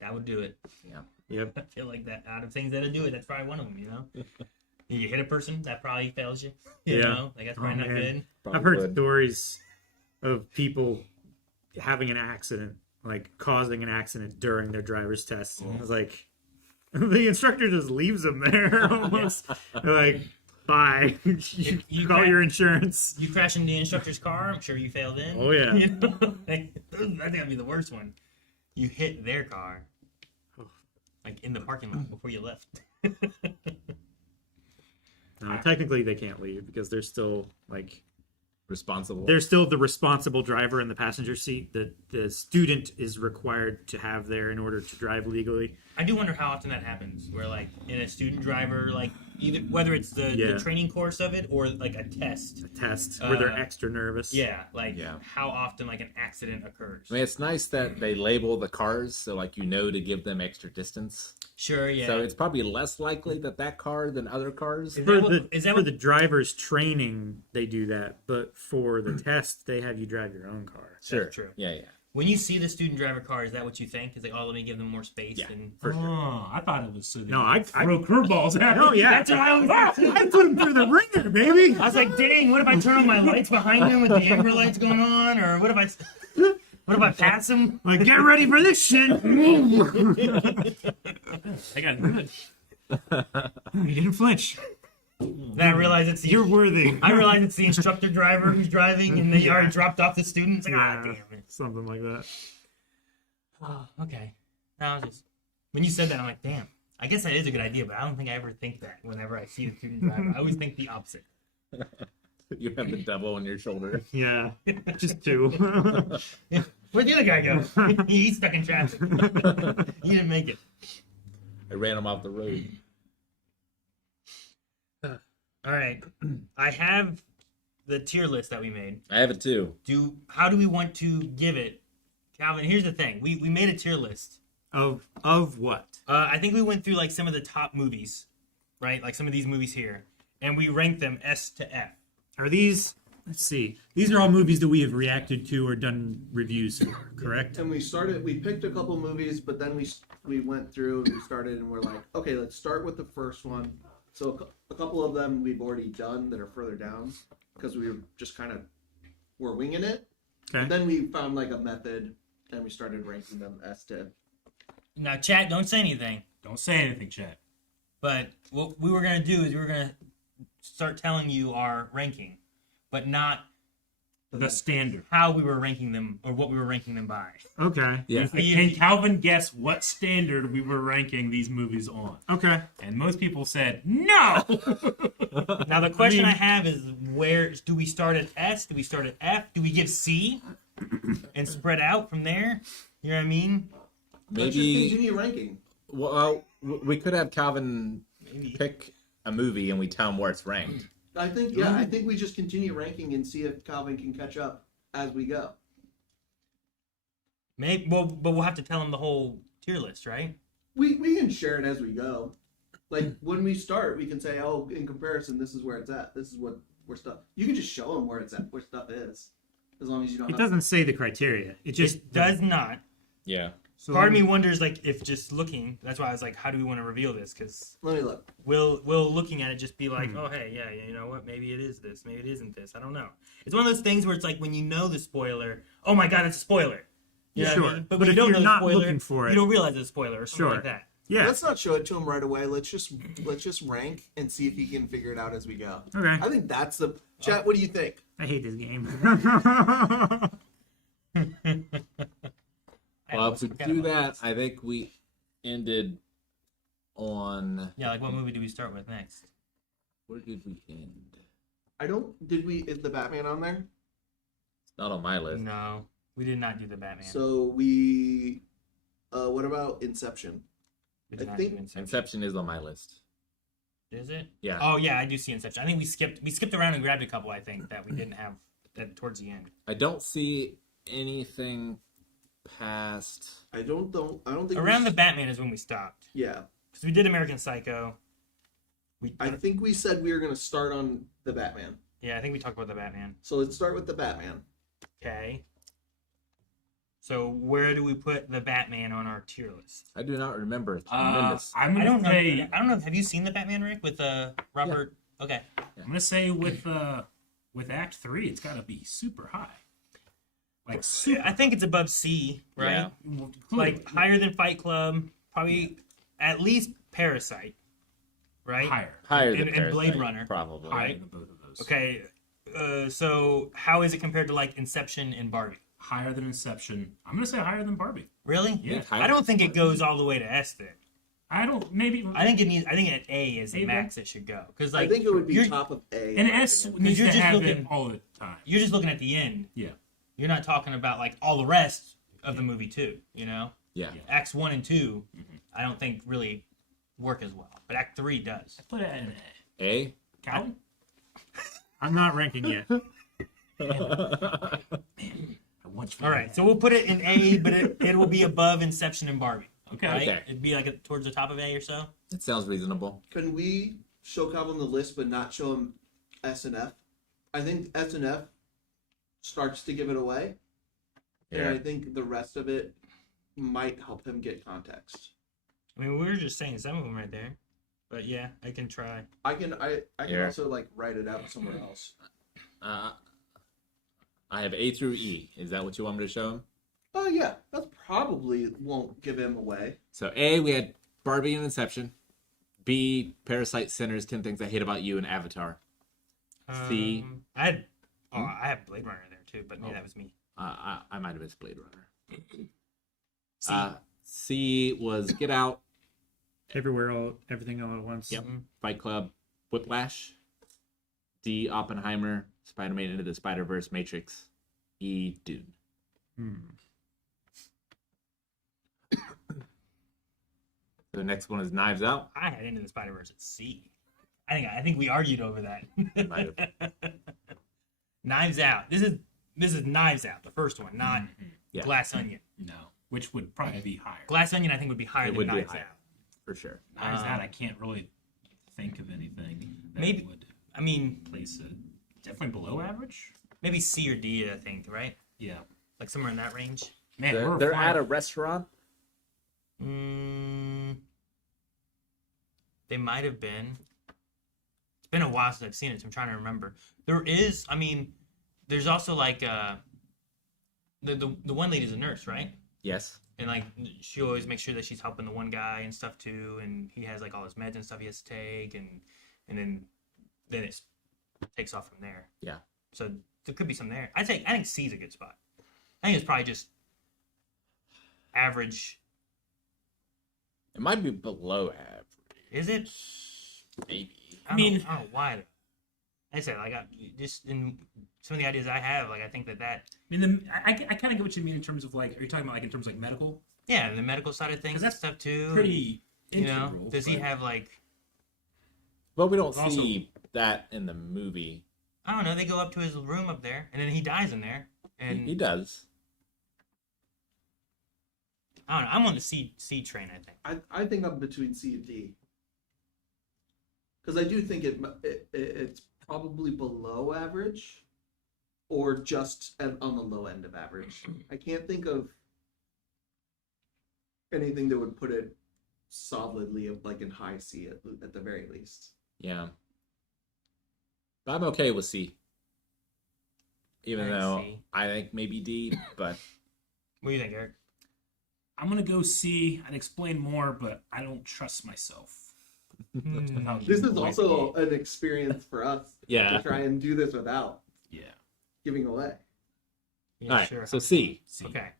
that would do it. Yeah. Yep. I feel like that out of things that'll do it, that's probably one of them, you know? You hit a person, that probably fails you. You Yeah. know? Like, that's probably not Wrong hand. good. Probably I've heard would. stories of people having an accident like causing an accident during their driver's test. And I was like, the instructor just leaves them there almost. They're like, bye. You call your insurance. You crash into the instructor's car. I'm sure you failed in. Oh, yeah. You know? Like, I think that'd be the worst one. You hit their car, like in the parking lot before you left. No, technically they can't leave because they're still like Responsible. they're still the responsible driver in the passenger seat that the student is required to have there in order to drive legally. I do wonder how often that happens, where like in a student driver, like either whether it's the training course of it or like a test. A test where they're extra nervous. Yeah, like how often like an accident occurs. I mean, it's nice that they label the cars so like you know to give them extra distance. Sure, yeah. So it's probably less likely that car than other cars. Is For that what- the driver's training, they do that, but for the test, they have you drive your own car. Sure. That's true. Yeah. When you see the student driver car, is that what you think? Is like, oh, let me give them more space? Yeah. And For sure. Oh, I thought it was so they No, could I throw curveballs at Oh him. yeah, That's what I was. I put him through the ringer, baby. I was like, dang, what if I turn on my lights behind him with the amber lights going on, or what if I pass him? Like, get ready for this shit. I got good. You didn't flinch. Then I realize it's the You're worthy. I realize it's the instructor driver who's driving, and they already dropped off the student. It's like, damn it. Something like that. Oh, okay. No, just when you said that, I'm like, damn. I guess that is a good idea, but I don't think I ever think that whenever I see the student driver. I always think the opposite. You have the devil on your shoulder. Yeah, just two. Where'd the other guy go? He's stuck in traffic. He didn't make it. I ran him off the road. All right. I have the tier list that we made. I have it too. How do we want to give it? Calvin, here's the thing. We made a tier list. Of what? I think we went through like some of the top movies, right? Like some of these movies here. And we ranked them S to F. Are these? Let's see. These are all movies that we have reacted to or done reviews for, correct? And we picked a couple movies, but then we went through and we started and we're like, okay, let's start with the first one. So a couple of them we've already done that are further down because we were just kind of were winging it. Okay. Then we found like a method and we started ranking them S to. Now, chat, don't say anything. Don't say anything, Chad. But what we were going to do is we were going to start telling you our ranking, but not The standard. how we were ranking them or what we were ranking them by. Okay. Yeah. Can Calvin guess what standard we were ranking these movies on? Okay. And most people said no. Now, the question I have is, where do we start at S? Do we start at F? Do we give C and spread out from there? You know what I mean? Let's just Maybe. continue ranking. Well, we could have Calvin Maybe. pick a movie and we tell him where it's ranked. I think we just continue ranking and see if Calvin can catch up as we go. Maybe. Well, but we'll have to tell them the whole tier list, right? We can share it as we go. Like when we start, we can say, "Oh, in comparison, this is where it's at. This is where stuff." You can just show them where it's at, where stuff is, as long as you don't. It doesn't say the criteria. It just It does not. Yeah. So Part of me wonders, like, if just looking. That's why I was like, how do we want to reveal this? Because Let me look. will looking at it just be like, oh hey, yeah, you know what? Maybe it is this. Maybe it isn't this. I don't know. It's one of those things where it's like when you know the spoiler. Oh my god, it's a spoiler. You know what I Sure. mean? But when if you don't you're know the not spoiler, looking for it- you don't realize it's a spoiler or something Sure. like that. yeah. Let's not show it to him right away. Let's just rank and see if he can figure it out as we go. Okay. I think that's the chat. What do you think? I hate this game. Well, if we do that, I think we ended on. Yeah, like what movie do we start with next? Where did we end? Is the Batman on there? It's not on my list. No, we did not do the Batman. So what about Inception? We did I not think do Inception. Inception is on my list. Is it? Yeah. Oh yeah, I do see Inception. I think we skipped around and grabbed a couple. I think that we didn't have that towards the end. I don't see anything past. I don't think Around the Batman is when we stopped Yeah, because we did American Psycho. I think we said we were going to start on the Batman. I think we talked about the Batman. So let's start with the Batman. Okay. So where do we put the Batman on our tier list? I do not remember. It's tremendous. I'm I gonna don't know. say. I don't know. Have you seen the Batman, Rick, with Robert? Okay. I'm gonna say with Act 3, it's got to be super high. Like super. I think it's above C, right? Yeah. Well, Like clearly, higher than Fight Club, probably at least Parasite, right? higher, than and Blade Parasite, Runner. probably. higher than both of those. Okay, so how is it compared to like Inception and Barbie? Higher than Inception. I'm gonna say higher than Barbie. Really? Yeah. I don't think it goes all the way to S then. I don't. Maybe. I think it needs. I think at A is the A, max it should go because I like think it would be you're- top of A. An in my S opinion. needs you're to just have looking- it all the time. you're just looking at the end. Yeah. You're not talking about like all the rest of the movie too. You know, Yeah. Acts 1 and 2, I don't think really work as well, but Act 3 does. I put it at an A. A. Calvin? I'm not ranking yet. I want you. All right, so we'll put it in A, but it will be above Inception and Barbie. Okay. Right? Okay. It'd be like towards the top of A or so. It sounds reasonable. Can we show Calvin the list but not show him S and F? I think S and F starts to give it away, and I think the rest of it might help him get context. I mean, we were just saying some of them right there, but yeah, I can try. I can Yeah. also like write it out somewhere else. I have A through E. Is that what you want me to show him? Oh yeah, that probably won't give him away. So A, we had Barbie and Inception. B, Parasite, Sinners, 10 Things I Hate About You, and Avatar. C. I have Blade Runner there too, but yeah, Oh. that was me. I might have missed Blade Runner. C. C was Get Out, Everything all at once. Yep. Fight Club, Whiplash. D, Oppenheimer, Spider-Man Into the Spider-Verse, Matrix. E, Dune. The next one is Knives Out. I had Into the Spider-Verse at C. I think we argued over that. Might Knives Out. This is Knives Out, the first one, not Yeah. Glass Onion. No. Which would probably be higher. Glass Onion, I think, would be higher It than would be Knives higher. Out. For sure. Knives Out, I can't really think of anything that Maybe- would I mean, place it. Definitely below average. maybe C or D, I think, right? Yeah. Like somewhere in that range. Man, They're at a restaurant. They might have been. It's been a while since I've seen it, so I'm trying to remember. There is, I mean, there's also like the one lady's a nurse, right? Yes. And like she always makes sure that she's helping the one guy and stuff too, and he has like all his meds and stuff he has to take, and then it takes off from there. Yeah. So there could be some there. I think C's a good spot. I think it's probably just average. It might be below average. Is it? Maybe. I don't know why. Like I said, like just in some of the ideas I have, like I think that I mean, I kind of get what you mean in terms of like, are you talking about like in terms of like medical? yeah, the medical side of things, 'Cause and that's stuff too. Pretty you know, integral. does he but- have like But we don't Also- see that in the movie. I don't know? They go up to his room up there, and then he dies in there, and He does. I don't know. I'm on the C train. I think. I think I'm between C and D. Because I do think it's probably below average, or just on the low end of average. I can't think of anything that would put it solidly like in high C at the very least. Yeah. But I'm okay with C. Even Alright, though C. I think maybe D, but What do you think, Eric? I'm gonna go C. I'd explain more, but I don't trust myself. About This is giving away also the- an experience for us yeah. to try and do this without yeah. giving away. Yeah, All right. sure. So C. C. Okay.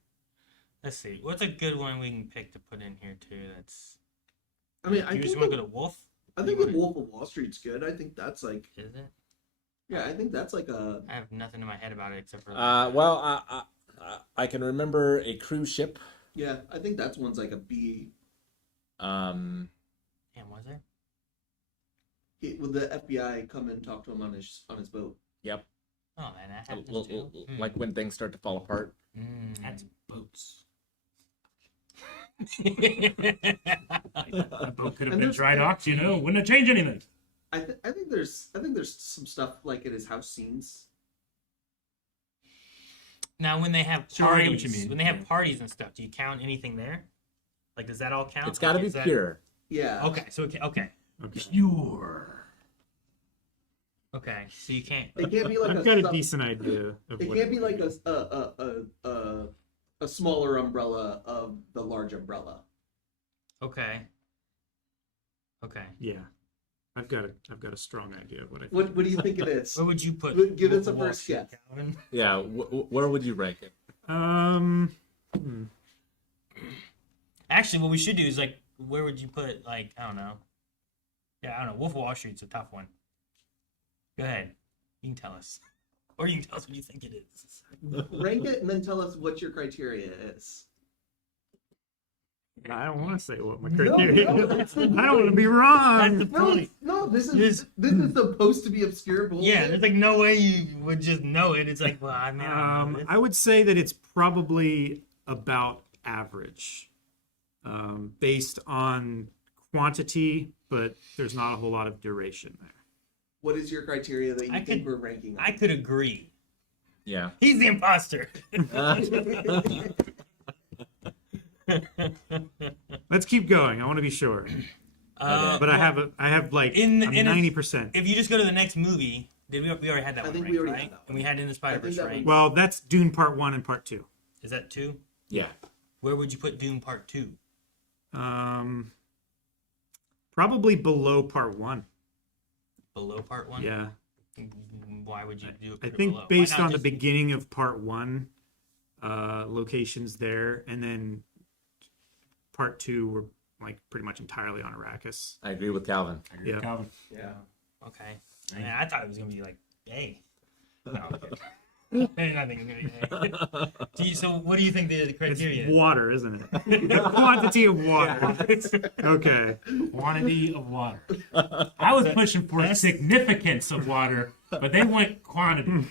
Let's see. What's a good one we can pick to put in here too? That's. I mean, I You just think want to go to Wolf? I think the Wolf of Wall Street's good. I think that's like, Is it? yeah, I think that's like a. I have nothing in my head about it except for. Well, I can remember a cruise ship. Yeah, I think that's one's like a B. Um, Damn, was there? Would the FBI come and talk to him on his boat? yep. Oh man, that happens too. Like when things start to fall apart. That's boats. Mm. That boat could have And been there's- dry docked, you know, wouldn't have changed anything. I think there's some stuff like in his house scenes. Now, when they have Sure, I get what parties, you mean. when they have parties and stuff, do you count anything there? Like, does that all count? It's got to Like, be is that- pure. Yeah. Okay, so okay. Okay. Pure. Okay, so you can't. It can't be like I've got a decent idea of It what can't be like a smaller umbrella of the large umbrella. Okay. Okay. Yeah, I've got a strong idea of what I think. What do you think it is? Where would you put? Give us a Wall first Street, guess. Calvin? Yeah, where would you rank it? Actually, what we should do is like, where would you put? Like, I don't know. Yeah, I don't know. Wolf of Wall Street's a tough one. Go ahead. You can tell us, or you can tell us what you think it is. Rank it and then tell us what your criteria is. I don't want to say what my No, criteria no, is. that's I the don't want to be That's wrong. the No, point. no, this This- is supposed to be obscure bullshit. Yeah, there's like no way you would just know it. It's like, well, I mean, I don't know this. I would say that it's probably about average, based on quantity, but there's not a whole lot of duration there. What is your criteria that you I think could- we're ranking? I could agree. Yeah. He's the imposter. Let's keep going. I want to be sure, but I have like In- I'm in a- 90%. If you just go to the next movie, we already had that I one, think right? we already right? had that And we had In the Spider-Verse, that right? one- Well, that's Dune Part 1 and Part 2. Is that 2? Yeah. Where would you put Dune Part 2? Probably below Part 1. Below Part 1? Yeah. Why would you do it? I put it think below? Why based not on the just- beginning of Part 1, locations there, and then Part 2 were like pretty much entirely on Arrakis. I agree with Calvin. I agree with Yeah. Calvin. Yeah. Okay. Thank Man, I thought it was gonna be like, hey. No, okay. I didn't think it was gonna be hey. So what do you think the criteria It's is? water, isn't it? The quantity of water. Okay. Quantity of water. I was pushing for significance of water, but they went quantity.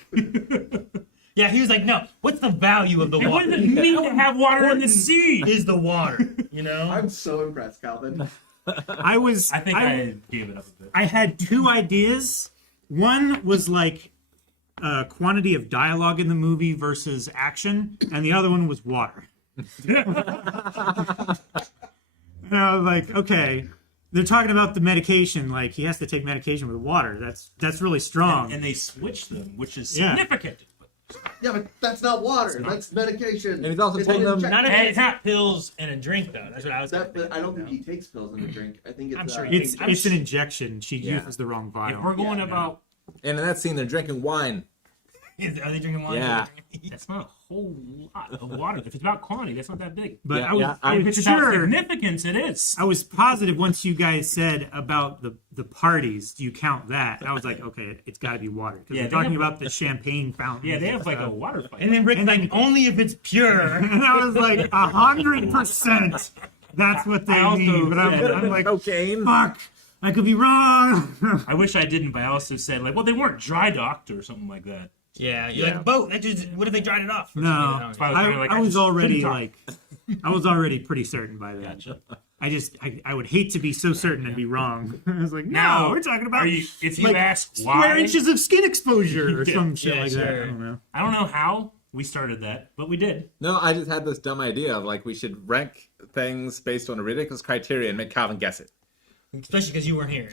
Yeah, he was like, no. What's the value of the Hey, what water? does it mean to have water in the sea? Is the water? You know. I'm so impressed, Calvin. I think I gave it up a bit. I had two ideas. One was like quantity of dialogue in the movie versus action, and the other one was water. And I was like, okay, they're talking about the medication. Like he has to take medication with water. That's really strong. And they switched them, which is Yeah. significant. Yeah, but that's not water. That's medication. And he's also It's telling an them- injection. Not if Hey, it's it's pills and a drink, though. That's what I was. That, thinking, but I don't think you he takes pills in a drink. I think it's. I'm sure it's I'm it's an injection. She Yeah. uses the wrong vial. If we're going Yeah. about, And in that scene, they're drinking wine. know. Are they drinking wine? Yeah. that's not a whole lot of water. If it's about quantity, that's not that big. But Yeah, I was, yeah, I If was it's about sure. significance, it is. I was positive once you guys said about the parties. Do you count that? I was like, okay, it's got to be water because Yeah, they're they talking have- about the champagne fountain. Yeah, they have like a water fight. And then Rick's like, only if it's pure. And I was like, 100%. That's what they I also mean. But said- I'm like, Cocaine. fuck, I could be wrong. I wish I didn't, but I also said like, well, they weren't dry docked or something like that. Yeah, you're like a boat. That just, what if they dried it off? No, why I was kinda like, I I was just already couldn't like, I was already pretty certain by then. Gotcha. I would hate to be so certain and be wrong. I was like, no, Now, we're talking about Are you? If you like, ask square why, inches of skin exposure or Yeah, some shit yeah, like that. I sure. don't know. I don't know how we started that, but we did. No, I just had this dumb idea of like we should rank things based on a ridiculous criteria and make Calvin guess it. Especially because you weren't here.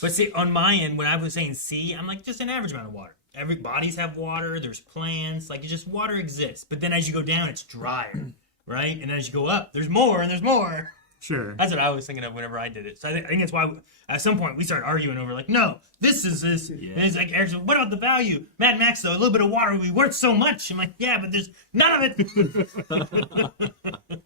But see, on my end, when I was saying C, I'm like, just an average amount of water. Every bodies have water. There's plants. Like, it's just water exists. But then as you go down, it's drier, right? And as you go up, there's more and there's more. Sure. That's what I was thinking of whenever I did it. So I think that's why at some point we started arguing over like, no, this is this. Yeah. And it's like, Eric's like, what about the value? Mad Max, though, a little bit of water would be worth so much. I'm like, yeah, but there's none of it.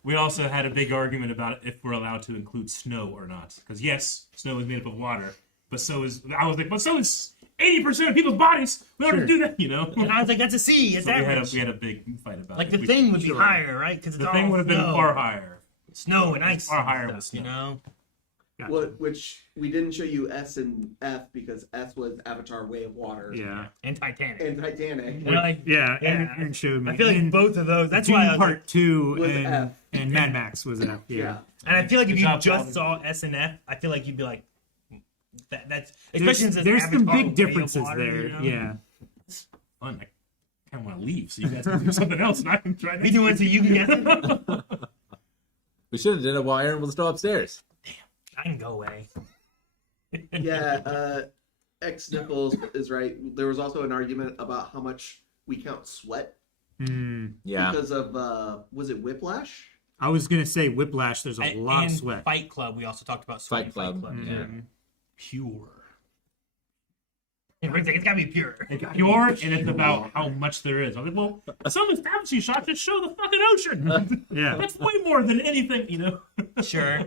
We also had a big argument about if we're allowed to include snow or not. Because yes, snow is made up of water, but so is I was like, but so is 80% of people's bodies. We don't have to do that, you know. And I was like, that's a C. It's So average. we had a big fight about Like it. the We- thing would be higher, right? Because it's The all thing would have been snow. far higher. Snow and ice. Far and higher stuff, with you snow. know? Gotcha. Which we didn't show you S and F because S was Avatar: Way of Water. Yeah. And Titanic. And Titanic. And like, Yeah. Yeah. Aaron showed me. I feel like And both of those. That's Dune why I was like, Part 2 Was F. and Mad Max was F. Yeah. Yeah. and I feel like if Good you job, just Calvin. saw S and F, I feel like you'd be like, that's There's, especially since it's there's some Avatar, big Way of differences Water, there. you know? Yeah. Fun. I kind of want to leave so you guys can do something else, and I can try. We do it so you can guess it. We should have did it while Aaron was still upstairs. I can go away. Yeah. X Nichols is right. There was also an argument about how much we count sweat Yeah. because of was it Whiplash? I was gonna say Whiplash. There's a lot of and sweat. Fight Club. We also talked about sweat. Fight in Club, Fight Club. yeah. Pure. And Rick's like, it's gotta be pure. It's pure, and it's about how much there is. I was like, well, some establishing shots just show the fucking ocean. Yeah, That's way more than anything, you know. Sure.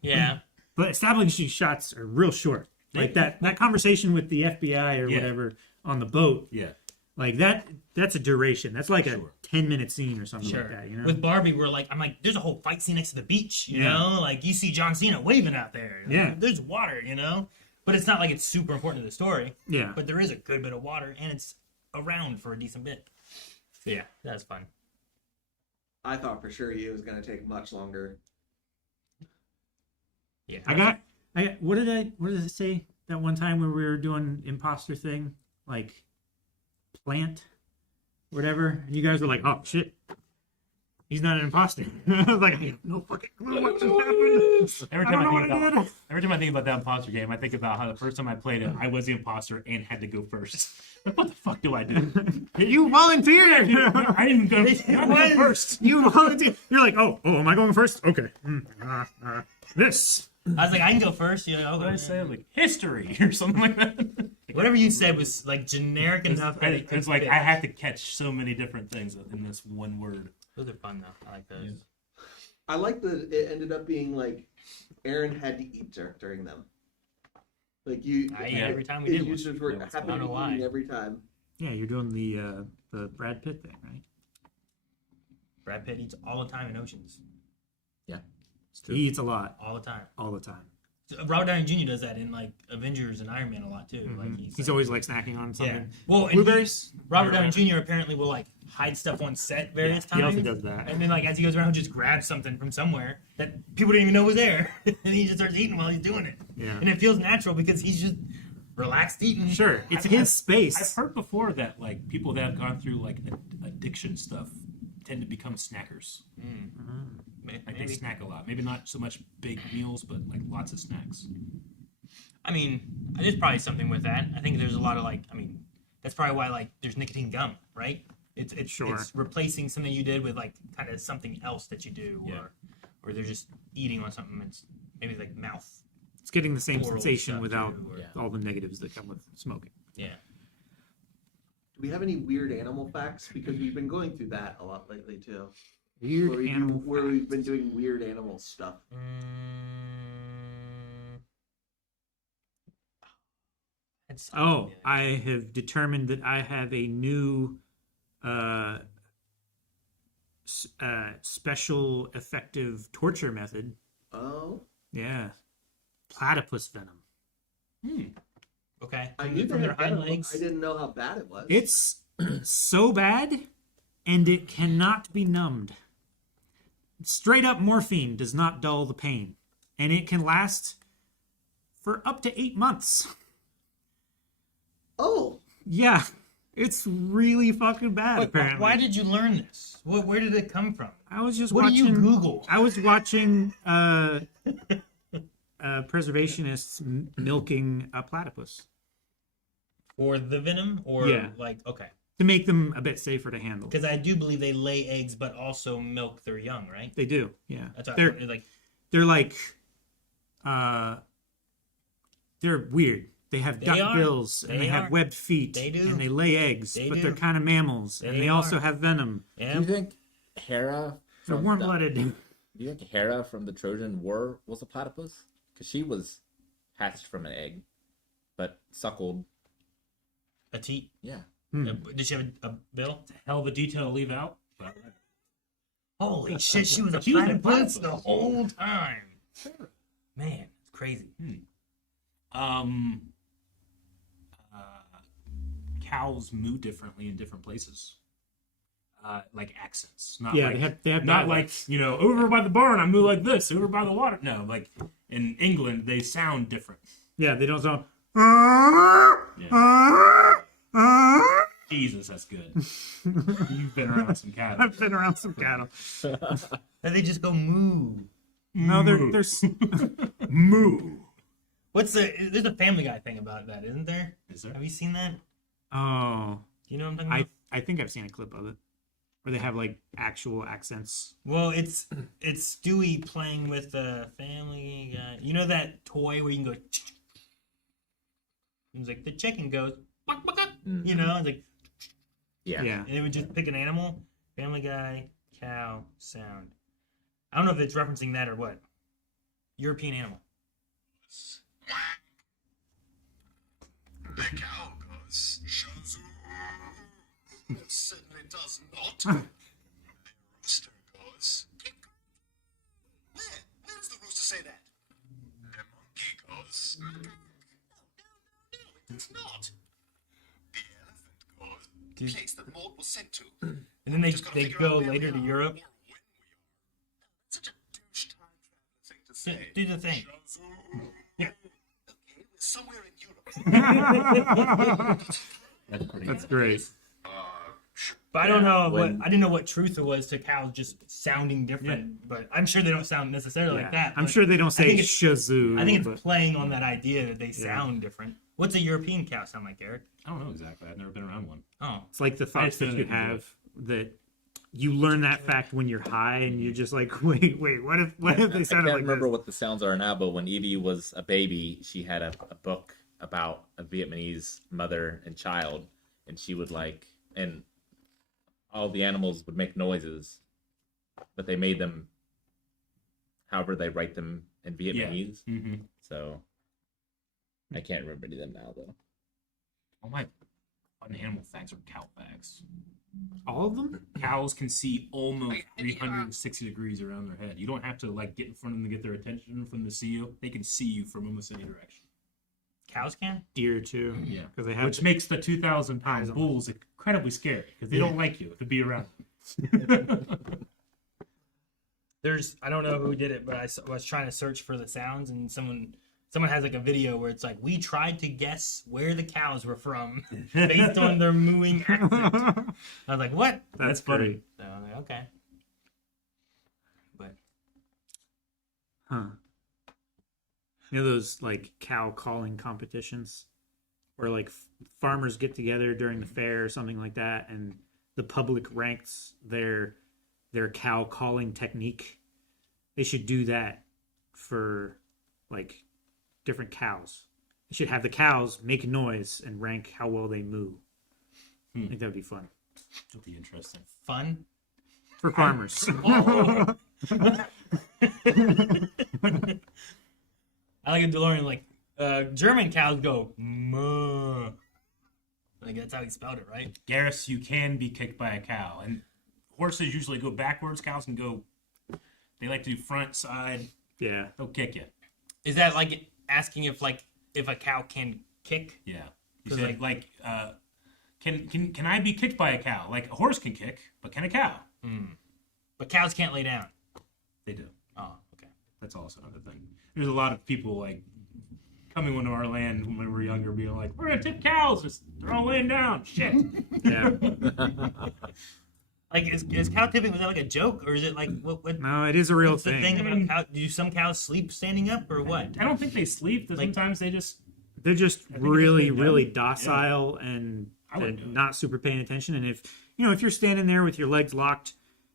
Yeah. but establishing shots are real short. Like that conversation with the FBI or Yeah. whatever on the boat. Yeah. Like that's a duration. That's like a Sure. 10-minute scene or something Sure. like that. You know. With Barbie, I'm like, there's a whole fight scene next to the beach, you know? Like, you see John Cena waving out there. Yeah. There's water, you know? But it's not like it's super important to the story. Yeah. But there is a good bit of water, and it's around for a decent bit. So, yeah, that's fun. I thought for sure it was going to take much longer. Yeah. I got what did it say that one time when we were doing imposter thing, like plant, whatever, and you guys were like, "Oh shit, he's not an imposter." I was like, I have no fucking clue what just happened. Every I time don't know I, what think I about, did. every time I think about that imposter game, I think about how the first time I played it, I was the imposter and had to go first. What the fuck do I do? You volunteered. I didn't even go first. You volunteered. You're like, oh, am I going first? Okay. This. I was like, I can go first, you know? What did I say? Like history or something like that. Whatever you said was, like, generic enough that it could It's like fit. I had to catch so many different things in this one word. Those are fun, though. I like those. I like that it ended up being like Aaron had to eat during them. Like you, I eat every time we it did used one. to work. Yeah, Happened I don't to know be why. eating every time. Yeah, you're doing the Brad Pitt thing, right? Brad Pitt eats all the time in Oceans. It's true. He eats a lot, All the time. all the time. So Robert Downey Jr. does that in, like, Avengers and Iron Man a lot, too. Like, He's always like snacking on something. Yeah. Well, and Blueberries. Robert Downey Jr. apparently will, like, hide stuff on set various He times. also does that. And then, like, as he goes around, just grabs something from somewhere that people didn't even know was there. And he just starts eating while he's doing it. Yeah. And it feels natural because he's just relaxed eating. Sure, it's I've- his space. I've heard before that like people that have gone through like addiction stuff tend to become snackers. Like they Maybe. snack a lot. Maybe not so much big meals, but like lots of snacks. I mean, there's probably something with that. I think there's a lot of, like, that's probably why, like, there's nicotine gum, right? It's Sure. It's replacing something you did with, like, kind of something else that you do, Yeah. or they're just eating on something. It's maybe like mouth. It's getting the same Oral sensation stuff, without too, or- Yeah. all the negatives that come with smoking. Yeah. Do we have any weird animal facts? Because we've been going through that a lot lately too. Weird Where, animal. where we've been doing weird animal stuff. It's Oh, I have determined that I have a new special effective torture method. Oh, Yeah. Platypus venom. okay. I knew From they their had hind venom. legs. I didn't know how bad it was. It's so bad, and it cannot be numbed. Straight up morphine does not dull the pain, and it can last for up to 8 months. Oh, Yeah, it's really fucking bad. Wait, apparently, why did you learn this? Where did it come from? I was just What watching. do you Google? I was watching preservationists milking a platypus For the venom, or Yeah. like okay? to make them a bit safer to handle. Because I do believe they lay eggs, but also milk their young, right? They do, yeah. That's what They're like. they're like they're weird. They have They duck are. bills and They they have are. webbed feet. They do. And they lay eggs, They but do. they're kind of mammals, and They they also are. have venom. Yeah. Do you think Hera? They're from warm the- blooded. Do you think Hera from the Trojan War was a platypus? Because she was hatched from an egg, but suckled. A teat. Yeah. Did she have a bill? Hell of a detail to leave out. But Holy shit, she was a She was a platypus platypus. the whole time. Man, it's crazy. Cows moo differently in different places. Like accents, not Yeah, like, they have not dialects. like over by the barn I moo like this, over by the water. No, like in England they sound different. Yeah, they don't sound. Jesus, that's good. You've been around some cattle. I've been around some cattle. And they just go moo. No, they're moo. There's a Family Guy thing about that, isn't there? Is there? Have you seen that? Oh, Do you know what I'm talking about? I think I've seen a clip of it where they have like actual accents. Well, it's Stewie playing with a Family Guy. You know that toy where you can go. It's like the chicken goes. "Buck, buck, buck," You know, it's like, Yeah. Yeah. and it would just pick an animal. Family Guy, cow, sound. I don't know if it's referencing that or what. European animal. The cow goes shazoo. Certainly does not. The rooster goes. Where does the rooster say that? The monkey goes. No, it does not. The elephant goes. Dude. Place that Mort was sent to. And then they Just gotta they figure go out where later we to are Europe. or when we are. Such a douche time traveler thing to say. Do the thing. Shazoo. Yeah. Okay, we're somewhere in Europe. That's pretty. That's great. But I don't know when- I didn't know what truth it was to cows just sounding different. But I'm sure they don't sound necessarily like that. I'm but sure they don't say think it's- shazoo. I think it's but playing on that idea that they sound different. What's a European cow sound like, Eric? I don't know exactly. I've never been around one. Oh, it's like the I thoughts just know that they you can do have that you learn that fact when you're high and you're just like, wait, what if they I can't sounded like remember this? what the sounds are now, but when Evie was a baby, she had a book about a Vietnamese mother and child, and she would and all the animals would make noises, but they made them however they write them in Vietnamese. Mm-hmm. So I can't remember any of them now, though. All my fun animal facts are cow facts. All of them? Cows can see almost 360 degrees around their head. You don't have to get in front of them to get their attention for them to see you. They can see you from almost any direction. cows can? Deer too. Yeah, because they have. which makes the 2,000-pound Eyes on bulls incredibly scary because they don't like you to be around. them. I don't know who did it, but I was trying to search for the sounds, and someone has like a video where it's like, we tried to guess where the cows were from based on their mooing accent. I was like, what? That's funny. great. So I'm like, okay. But Huh. You know those like cow calling competitions where like farmers get together during the fair or something like that, and the public ranks their cow calling technique. They should do that for like different cows. They should have the cows make a noise and rank how well they moo. I think that would be fun It'll be interesting. fun. for farmers. I like a DeLorean, like German cows go moo. Like that's how he spelled it, right? Garrus, you can be kicked by a cow, and horses usually go backwards. Cows can go. They like to do front, side. Yeah. They'll kick you. Is that like asking if a cow can kick? Yeah. You 'Cause, said can I be kicked by a cow? Like a horse can kick, but can a cow? But cows can't lay down. They do. Oh, okay. That's also another thing. There's a lot of people coming onto our land when we were younger, being like, "We're gonna tip cows. They're all laying down." Shit. Yeah. Like is cow tipping, was that like a joke, or is it like what No, it is a real what's the thing. thing about cow? Do some cows sleep standing up or what? I don't think they sleep. Like- Sometimes they just. They're just think it's really, been really done. docile and I wouldn't do it. not super paying attention. And if you're standing there with your legs locked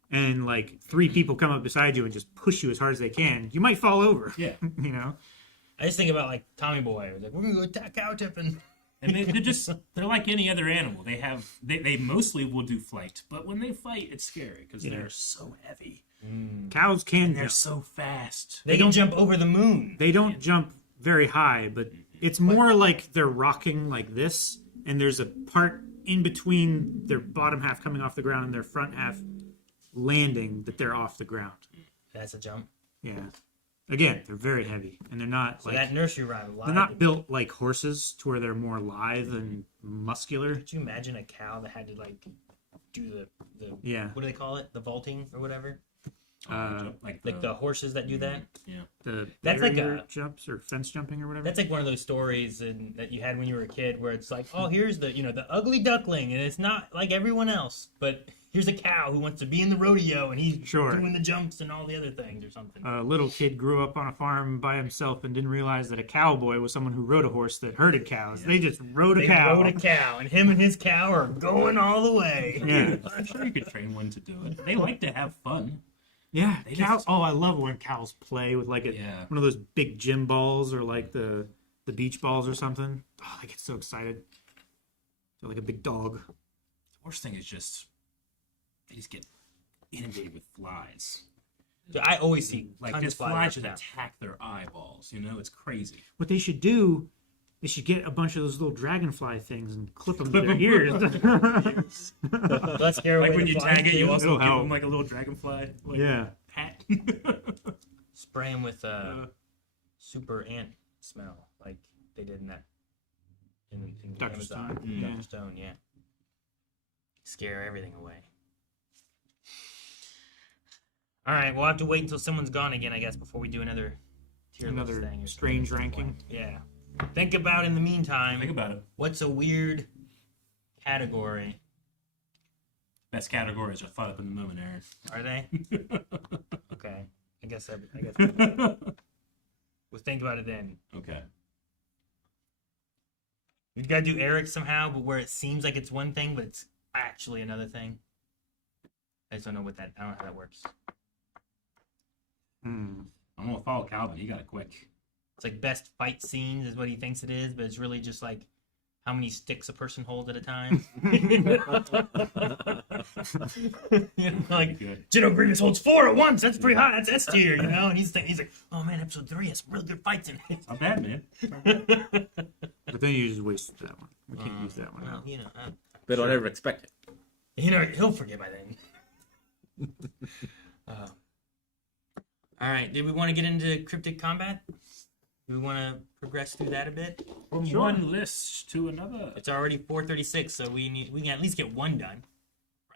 and like three people come up beside you and just push you as hard as they can, you might fall over. Yeah. You know? I just think about like Tommy Boy. It was like, we're gonna go attack cow tipping. And they're like any other animal. They mostly will do flight, but when they fight, it's scary because they're so heavy Cows can and they're jump. so fast. They can jump over the moon. They don't jump very high, but it's more like they're rocking like this, and there's a part in between their bottom half coming off the ground and their front half landing that they're off the ground. That's a jump. Yeah. Again, they're very heavy, and they're not So like that nursery rhyme. they're not built like horses to where they're more lithe and muscular. Could you imagine a cow that had to like do the Yeah. what do they call it? The vaulting or whatever? Like The horses that do that. The That's like barrier a- jumps or fence jumping or whatever. That's like one of those stories that you had when you were a kid, where it's like, oh, here's the ugly duckling, and it's not like everyone else, but here's a cow who wants to be in the rodeo, and he's Sure. doing the jumps and all the other things or something. A little kid grew up on a farm by himself and didn't realize that a cowboy was someone who rode a horse that herded cows. They just rode a They cow. rode a cow, and him and his cow are going all the way. Yeah. I'm sure you could train one to do it. They like to have fun. Yeah, They cows. just- Oh, I love when cows play with like Yeah. one of those big gym balls or like the beach balls or something. Oh, I get so excited. They're like a big dog. The worst thing is just they just get inundated with flies. So I always see Like tons this of flies fly up should and down. attack their eyeballs. You know, it's crazy. What they should do, they should get a bunch of those little dragonfly things and clip them to Clip their 'em. ears. Let's scare away Like when the you flies, tag it, too. you also It'll give help. them like a little dragonfly. Like, Yeah. Pat. Spray them with super ant smell, like they did in that in Dr. Amazon. Stone. Dr. Yeah. Stone, yeah. Scare everything away. All right, we'll have to wait until someone's gone again, I guess, before we do another tier list Another thing or strange something. ranking. Yeah. Think about in the meantime. Think about it. What's a weird category? Best categories are thought up in the moment, Aaron. Are they? Okay. I guess we'll think about it then. Okay. We've got to do Eric somehow, but where it seems like it's one thing, but it's actually another thing. I just don't know I don't know how that works. Hmm. I'm gonna follow Calvin. He got it quick. It's like best fight scenes is what he thinks it is, but it's really just like how many sticks a person holds at a time. You know, like Good. General Grievous holds 4 at once. That's pretty high. That's S tier, you know. And he's like, oh man, episode 3 has some really good fights in it. Not bad, man. But then you just wasted that one. We can't use that one. Well, you know, They don't ever expect it. he'll forget by then. All right. Did we want to get into Cryptid Combat? Do we want to progress through that a bit? From one list to another. It's already 4:36, so we can at least get one done,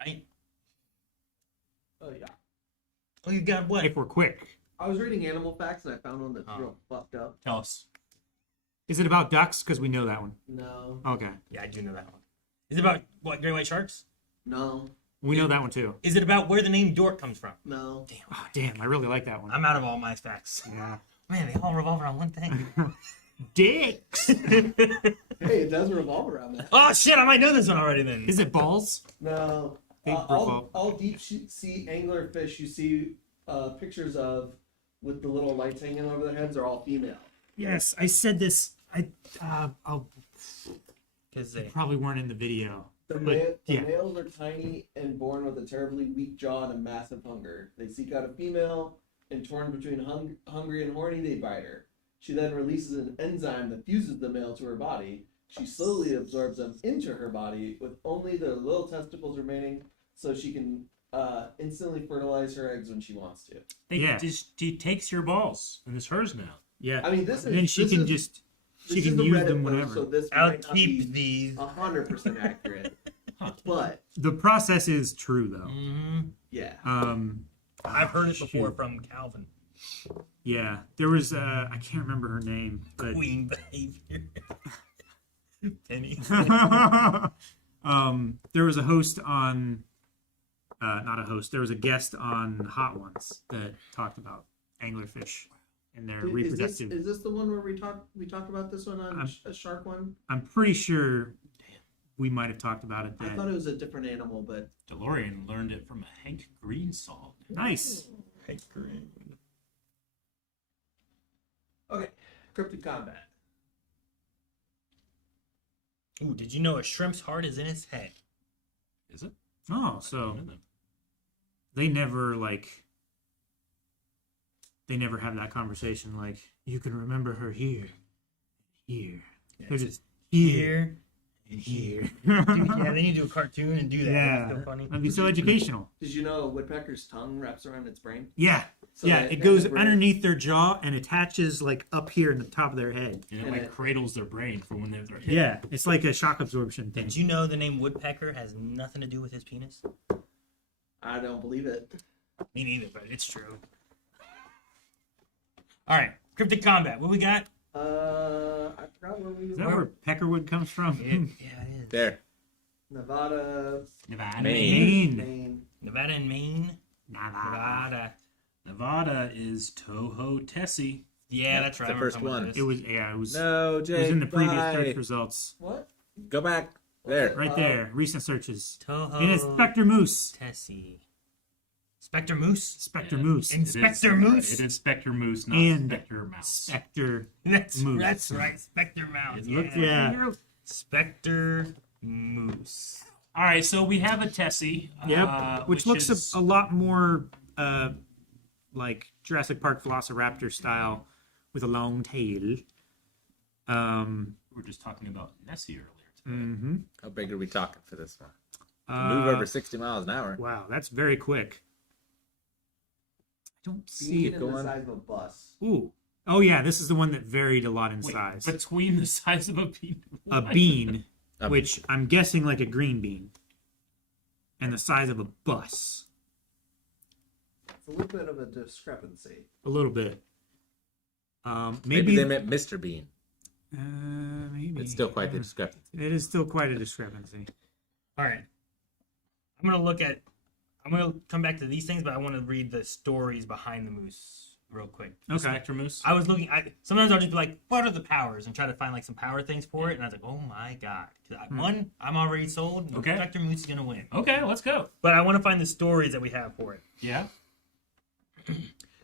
right? Oh yeah. Oh, you got what? If we're quick. I was reading animal facts and I found one that's Oh. real fucked up. Tell us. Is it about ducks? Because we know that one. No, Okay. Yeah, I do know that one. Is it about what? Great white sharks? no, We know that one too. Is it about where the name Dork comes from? no. Oh, damn. I really like that one. I'm out of all my facts. Yeah. Man, they all revolve around one thing. Dicks. Hey, it does revolve around that. Oh shit! I might know this one already then. Is it balls? No. They revolve. All deep sea anglerfish you see pictures of with the little lights hanging over their heads are all female. Yes, I said this. I'll Because they. probably weren't in the video. The yeah. males are tiny and born with a terribly weak jaw and a massive hunger. They seek out a female, and torn between hungry and horny, they bite her. She then releases an enzyme that fuses the male to her body. She slowly absorbs them into her body with only the little testicles remaining, so she can instantly fertilize her eggs when she wants to. Yeah. She takes your balls, and it's hers now. Yeah. I mean, this is And then she this can is- just this she is can the use Reddit them post, whenever. So this I'll might not keep be these. 100% accurate, but The process is true though. Mm-hmm. yeah. I've heard it shoot. before from Calvin. Yeah, there was I can't remember her name, but Queen behavior. Penny. there was a host on not a host. There was a guest on Hot Ones that talked about anglerfish and their reproductive. Is this the one where we talked about this one on a shark one? I'm pretty sure we might have talked about it I then. thought it was a different animal, but DeLorean learned it from a Hank Green song. Nice. okay. Cryptid Combat. Ooh, did you know a shrimp's heart is in its head? Is it? Oh, so they never have that conversation like you can remember her here. They're just here and here. Dude, yeah, they need to do a cartoon and do that. Yeah. That's so funny. That'd be so educational. Did you know a woodpecker's tongue wraps around its brain? Yeah. So yeah, that- it that goes the brain- underneath their jaw and attaches like up here in the top of their head. And it And like it- cradles their brain for when they're hit. Yeah, it's like a shock absorption thing. Did you know the name woodpecker has nothing to do with his penis? I don't believe it. Me neither, but it's true. All right, Cryptid Combat. What we got? I forgot where we Is that where peckerwood comes from? Yeah, it is. There. Nevada, Nevada. Maine. Maine. Nevada and Maine. Nevada. Nevada is Toho Tessie. Yeah, Yep, that's right. the I remember first talking about one. this. It was it was No, Jake. it was in the previous bye. search results. What? Go back there. Right there, recent searches. Toho And it's Spectre Moose. Tessie. Spectre Moose. Spectre Yeah. Moose. And Spectre Moose. It is Spectre Moose, not And Spectre Mouse. Spectre. That's Moose. that's right. Spectre Mouse. Look Yeah. Yeah. Spectre Moose. All right, so we have a Tessie. Yep. Which looks is, a lot more like Jurassic Park Velociraptor style with a long tail. we were just talking about Nessie earlier today. Mm-hmm. How big are we talking for this one? To move over 60 miles an hour. Wow, that's very quick. I don't see Bean it. in the going. size of a bus. Ooh. Oh yeah, this is the one that varied a lot in Wait, size. between the size of a bean. A What? bean, A- which I'm guessing like a green bean, and the size of a bus. It's a little bit of a discrepancy. A little bit. Maybe they meant Mr. Bean. Maybe. It's still quite the Yeah. discrepancy. It is still quite a discrepancy. All right. I'm gonna come back to these things, but I want to read the stories behind the moose real quick. Okay. Spectre Moose. I was looking. Sometimes I'll just be like, "What are the powers?" and try to find like some power things for it. And I was like, "Oh my god!" 'Cause one, I'm already sold. Okay. Spectre Moose is gonna win. Okay, let's go. But I want to find the stories that we have for it. Yeah.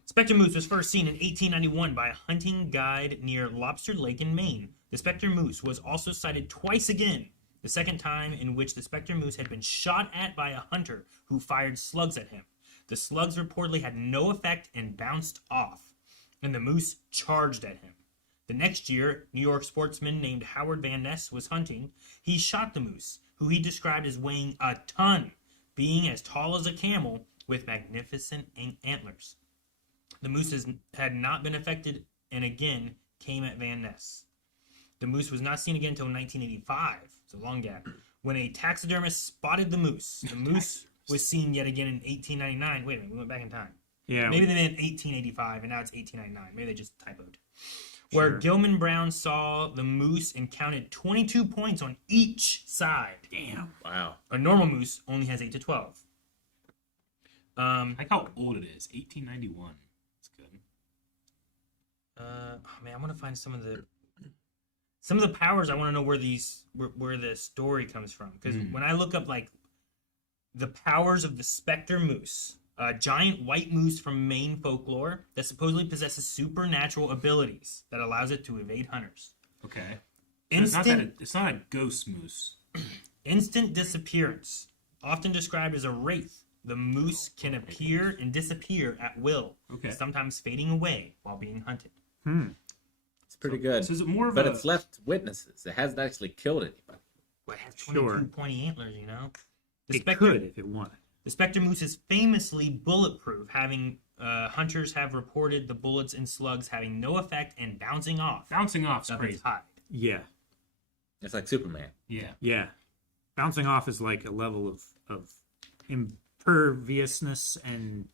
Spectre Moose was first seen in 1891 by a hunting guide near Lobster Lake in Maine. The Spectre Moose was also sighted twice again, the second time in which the Spectre Moose had been shot at by a hunter who fired slugs at him. The slugs reportedly had no effect and bounced off, and the moose charged at him. The next year, New York sportsman named Howard Van Ness was hunting. He shot the moose, who he described as weighing a ton, being as tall as a camel with magnificent antlers. The moose had not been affected and again came at Van Ness. The moose was not seen again until 1985, it's a long gap, when a taxidermist spotted the moose. The moose was seen yet again in 1899. Wait a minute, we went back in time. Yeah. Maybe they meant 1885 and now it's 1899. Maybe they just typoed. Where Sure. Gilman Brown saw the moose and counted 22 points on each side. Damn. Wow. A normal moose only has 8 to 12. I like how old it is. 1891. That's good. Oh man, I want to find some of the powers. I want to know where the story comes from, because when I look up like the powers of the Spectre Moose, a giant white moose from Maine folklore that supposedly possesses supernatural abilities that allows it to evade hunters. Okay. So it's Instant not a ghost moose. instant disappearance, often described as a wraith. The moose can appear and disappear at will, Okay. sometimes fading away while being hunted. It's pretty good. So is it more of But a... it's left witnesses. It hasn't actually killed anybody. But it has 22 Sure. pointy antlers, you know? The It Spectre, could if it wanted. the Spectre Moose is famously bulletproof, having hunters have reported the bullets and slugs having no effect and bouncing off Bouncing off's of crazy. its hide. Yeah. It's like Superman. Yeah. Yeah. Bouncing off is like a level of imperviousness and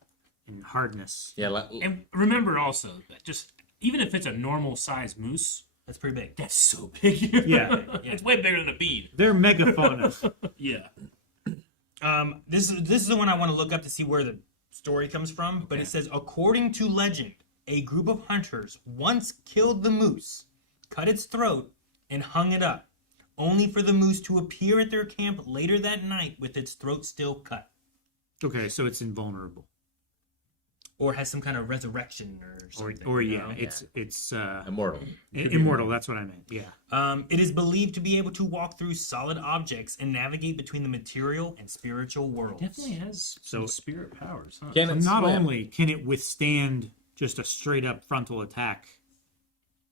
hardness. Yeah, like, And remember also that just even if it's a normal size moose, That's pretty big. that's so big. Yeah. It's way bigger than a bean. They're megafauna. Yeah. This is the one I want to look up to see where the story comes from. But it says, according to legend, a group of hunters once killed the moose, cut its throat, and hung it up, only for the moose to appear at their camp later that night with its throat still cut, Okay, so it's invulnerable. or has some kind of resurrection or something. Or you yeah, know? it's immortal. immortal. That's what I meant. Yeah. It is believed to be able to walk through solid objects and navigate between the material and spiritual worlds. Definitely has some So- spirit powers, huh? Can So it not swim? only can it withstand just a straight up frontal attack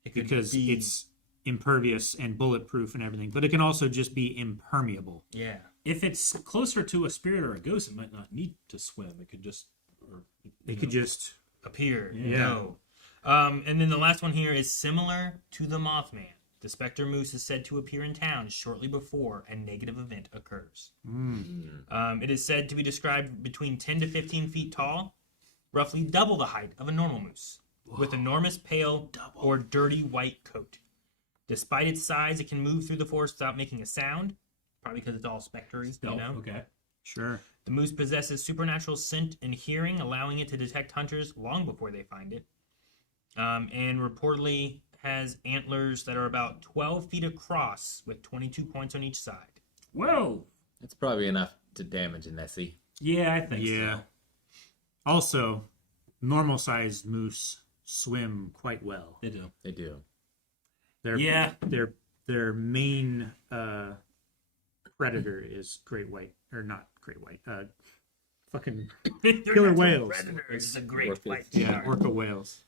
It could because be- it's impervious and bulletproof and everything, but it can also just be impermeable. yeah. If it's closer to a spirit or a ghost, it might not need to swim. It could just... Or, It could just Appear. Yeah. No. And then the last one here is similar to the Mothman. The Spectre Moose is said to appear in town shortly before a negative event occurs. It is said to be described between 10 to 15 feet tall, roughly double the height of a normal moose, with enormous pale or dirty white coat. Despite its size, it can move through the forest without making a sound. probably because it's all spectery, Stealth, you know? okay. Sure. The moose possesses supernatural scent and hearing, allowing it to detect hunters long before they find it. And reportedly has antlers that are about 12 feet across with 22 points on each side. Whoa. It's probably enough to damage a Nessie. Yeah, I think Yeah. so. Also, normal-sized moose swim quite well. They do. They do. Their their main predator is great white, or not great white. Fucking They're Killer not whales. Predators. It's a great Orcas. fight. yeah, orca whales.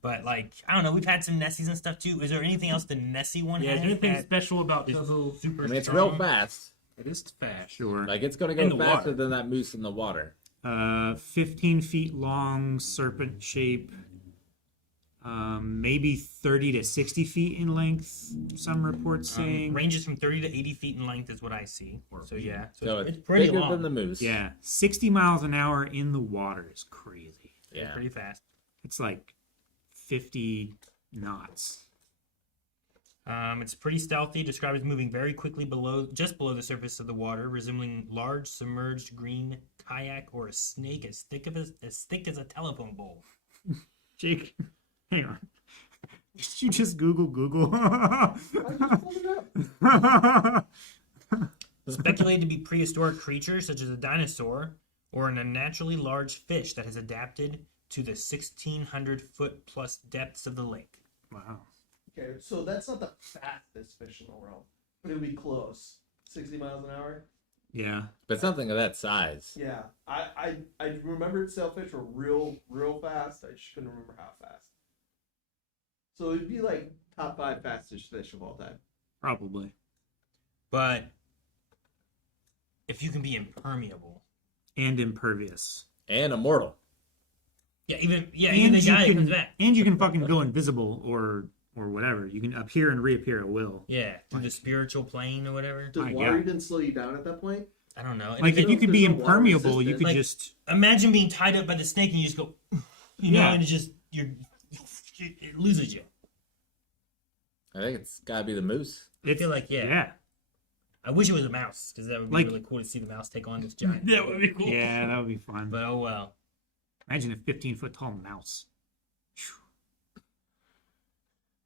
But like, I don't know. We've had some Nessies and stuff too. Is there anything else the Nessie one Yeah, is has? there anything that special about is Toho? super I mean, it's strong? real fast. It is fast. Sure. Like, it's going to In go the faster water. than that moose in the water. 15 feet long, serpent shape. Maybe 30 to 60 feet in length. Some reports saying. Ranges from 30 to 80 feet in length is what I see. So yeah, So it's it's pretty bigger long. than the moose. Yeah, 60 miles an hour in the water is crazy. It's Yeah. pretty fast. It's like 50 knots. It's pretty stealthy. Described as moving very quickly just below the surface of the water, resembling large submerged green kayak or a snake as thick as a telephone pole. Jake, hang on. Did you just Google? I just pulled it up. Speculated to be prehistoric creatures such as a dinosaur or an unnaturally large fish that has adapted to the 1,600 foot plus depths of the lake. Wow. Okay, so that's not the fastest fish in the world, but it'll be close. 60 miles an hour. Yeah. But something of that size. Yeah, I remembered sailfish were real fast. I just couldn't remember how fast. So it'd be like top 5 fastest fish of all time. Probably. But if you can be impermeable, And impervious. And immortal. even the and guy that comes back, you can fucking go invisible or whatever. You can appear and reappear at will. yeah, through the spiritual plane or whatever. Does My water God. even slow you down at that point? I don't know. Like if you could be There's no water impermeable, you resistance. could Like- just Imagine being tied up by the snake and you just go, you know, Yeah. and it's just it loses you. I think it's got to be the moose. I feel like yeah. I wish it was a mouse because that would be Like- really cool to see the mouse take on this giant. That would be cool. Yeah, that would be fun. But oh well. Imagine a 15-foot tall mouse.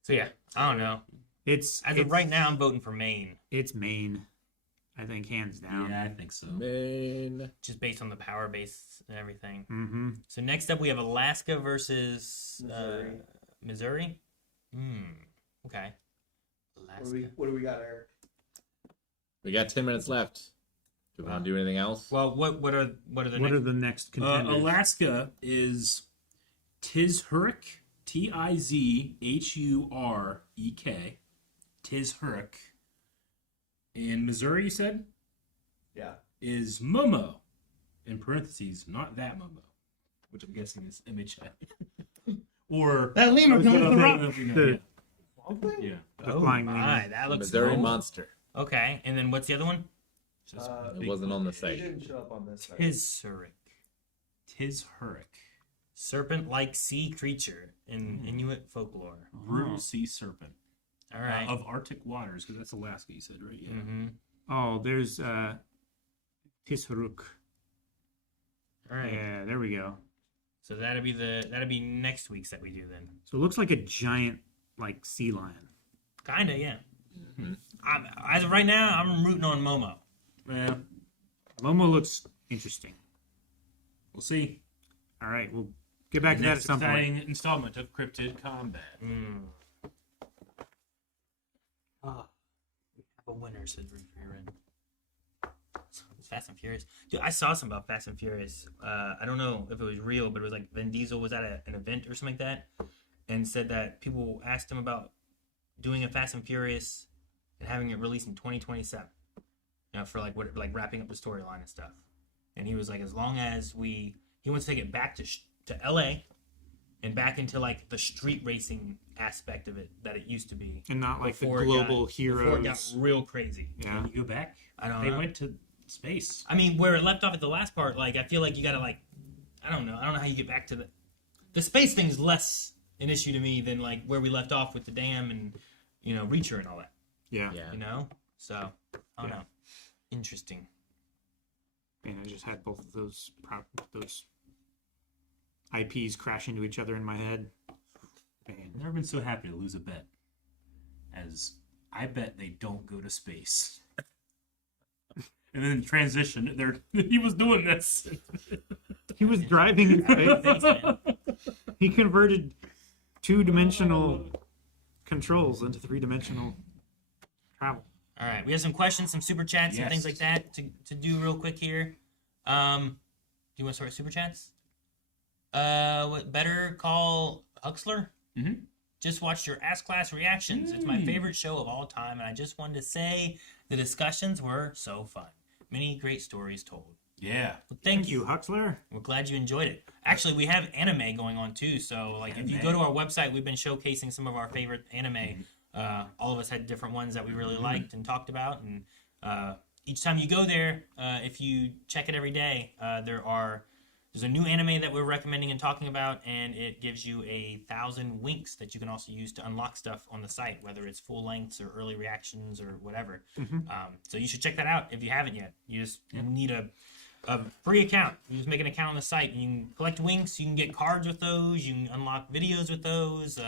So yeah, I don't know. It's As of right now, I'm voting for Maine, It's Maine, I think, hands down. Yeah, I think so. Man. just based on the power base and everything. Mm-hmm. So next up, we have Alaska versus Missouri. Missouri. Okay. Alaska. What do we got, Eric? We got 10 minutes left. Do we want to do anything else? Well, what are the What next? are the next contenders? Alaska is Tizhurk, Tizhurek. Tizhurk. And Missouri, you said, Yeah. is Momo. In parentheses, not that Momo, which I'm guessing is MHI. Or That lemur coming with the rock. The- Yeah. The Oh flying my, lemur. that looks Missouri cool. monster. Okay, and then what's the other one? Just It wasn't on the He site. didn't show up on this side. Tizhurk. Tizhurk. Serpent-like sea creature in Inuit folklore. Rude sea serpent. All right. Of Arctic waters, because that's Alaska, you said, right? Yeah. Mm-hmm. Oh, there's Tishuruk. All right. Yeah, there we go. So that'd be next week's that we do then. So it looks like a giant, like, sea lion. Kinda, yeah. Mhm. As of right now, I'm rooting on Momo. Yeah. Momo looks interesting. We'll see. All right, we'll get back The to that at next some point. exciting installment of Cryptid Combat. Oh, we have a winner, says Rick Aaron. Fast and Furious. Dude, I saw something about Fast and Furious. I don't know if it was real, but it was like Vin Diesel was at an event or something like that and said that people asked him about doing a Fast and Furious and having it released in 2027. You know, for like wrapping up the storyline and stuff. And he was like, as long as he wants to take it back to LA and back into like the street racing aspect of it that it used to be. And not like the Before it global got- Before it got heroes. real crazy. Yeah. Can you go back? I don't They know. went to space. I mean, where it left off at the last part, like I feel like you gotta like, I don't know how you get back to the space thing's less an issue to me than like where we left off with the dam and Reacher and all that. Yeah. Yeah. You know, So I don't know. Interesting. Man, I just had both of those IPs crash into each other in my head. Man. I've never been so happy to lose a bet as I bet they don't go to space. And then transition, he was doing this. He was driving in space. Thanks, man. He converted 2-dimensional controls into 3-dimensional travel. All right, we have some questions, some super chats, and Yes. things like that to do real quick here. Do you want to start with super chats? What Better Call Huxler? Mm-hmm. Just watched your Ask Class reactions. It's my favorite show of all time, and I just wanted to say the discussions were so fun. Many great stories told. Yeah. Well, Thank you, Huxler. We're glad you enjoyed it. Actually, we have anime going on too. So, like, if you go to our website, we've been showcasing some of our favorite anime. All of us had different ones that we really liked and talked about. And each time you go there, if you check it every day, there's a new anime that we're recommending and talking about, and it gives you 1,000 winks that you can also use to unlock stuff on the site, whether it's full lengths or early reactions or whatever. So you should check that out if you haven't yet. You just need a free account. You just make an account on the site. You can collect winks. You can get cards with those. You can unlock videos with those.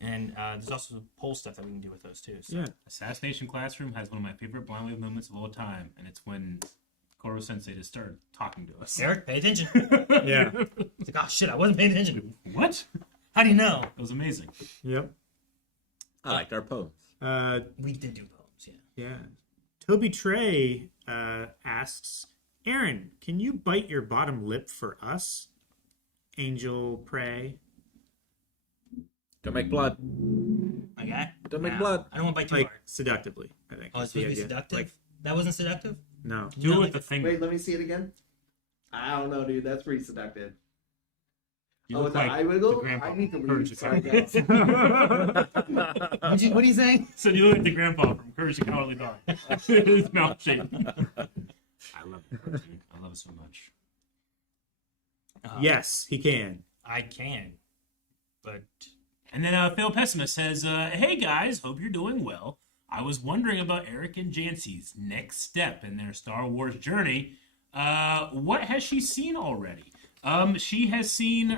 And there's also poll stuff that we can do with those too. So. Yeah. Assassination Classroom has one of my favorite blind wave moments of all time, and it's when Koro Sensei just started talking to us. Eric, pay attention. Yeah. It's like, oh shit, I wasn't paying attention. What? How do you know? It was amazing. Yep. I liked our poems. We did do poems, yeah. Yeah. Toby Trey asks, Aaron, can you bite your bottom lip for us? Angel Prey. Don't make blood. My guy? Don't make Nah, blood. I don't want to bite too Like, hard. seductively, I think. Oh, is it's supposed to be the idea. seductive? Like, That wasn't seductive? no. Do No, it with the finger. Wait, let me see it again. I don't know, dude. That's pretty seductive. You Oh, look with the like eye wiggle? the grandpa I need to from read. Courage Sorry, the guys. What are you saying? So you look like the grandpa from Courage the Cowardly Dog. His mouth shape. I love the cartoon. I love it so much. Yes, he can. I can. But And then Phil Pessimist says, hey guys, hope you're doing well. I was wondering about Eric and Jancy's next step in their Star Wars journey. What has she seen already? She has seen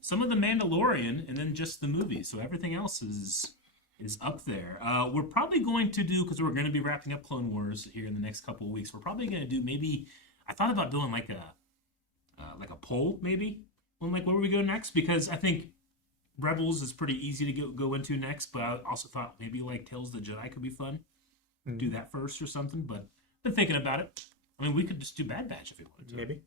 some of The Mandalorian and then just the movies. So everything else is up there. We're probably going to do, because we're going to be wrapping up Clone Wars here in the next couple of weeks, we're probably going to do maybe, I thought about doing like a poll maybe on like where we go next, because I think Rebels is pretty easy to go into next, but I also thought maybe like Tales of the Jedi could be fun. Do that first or something, but been thinking about it. I mean, we could just do Bad Batch if we wanted to.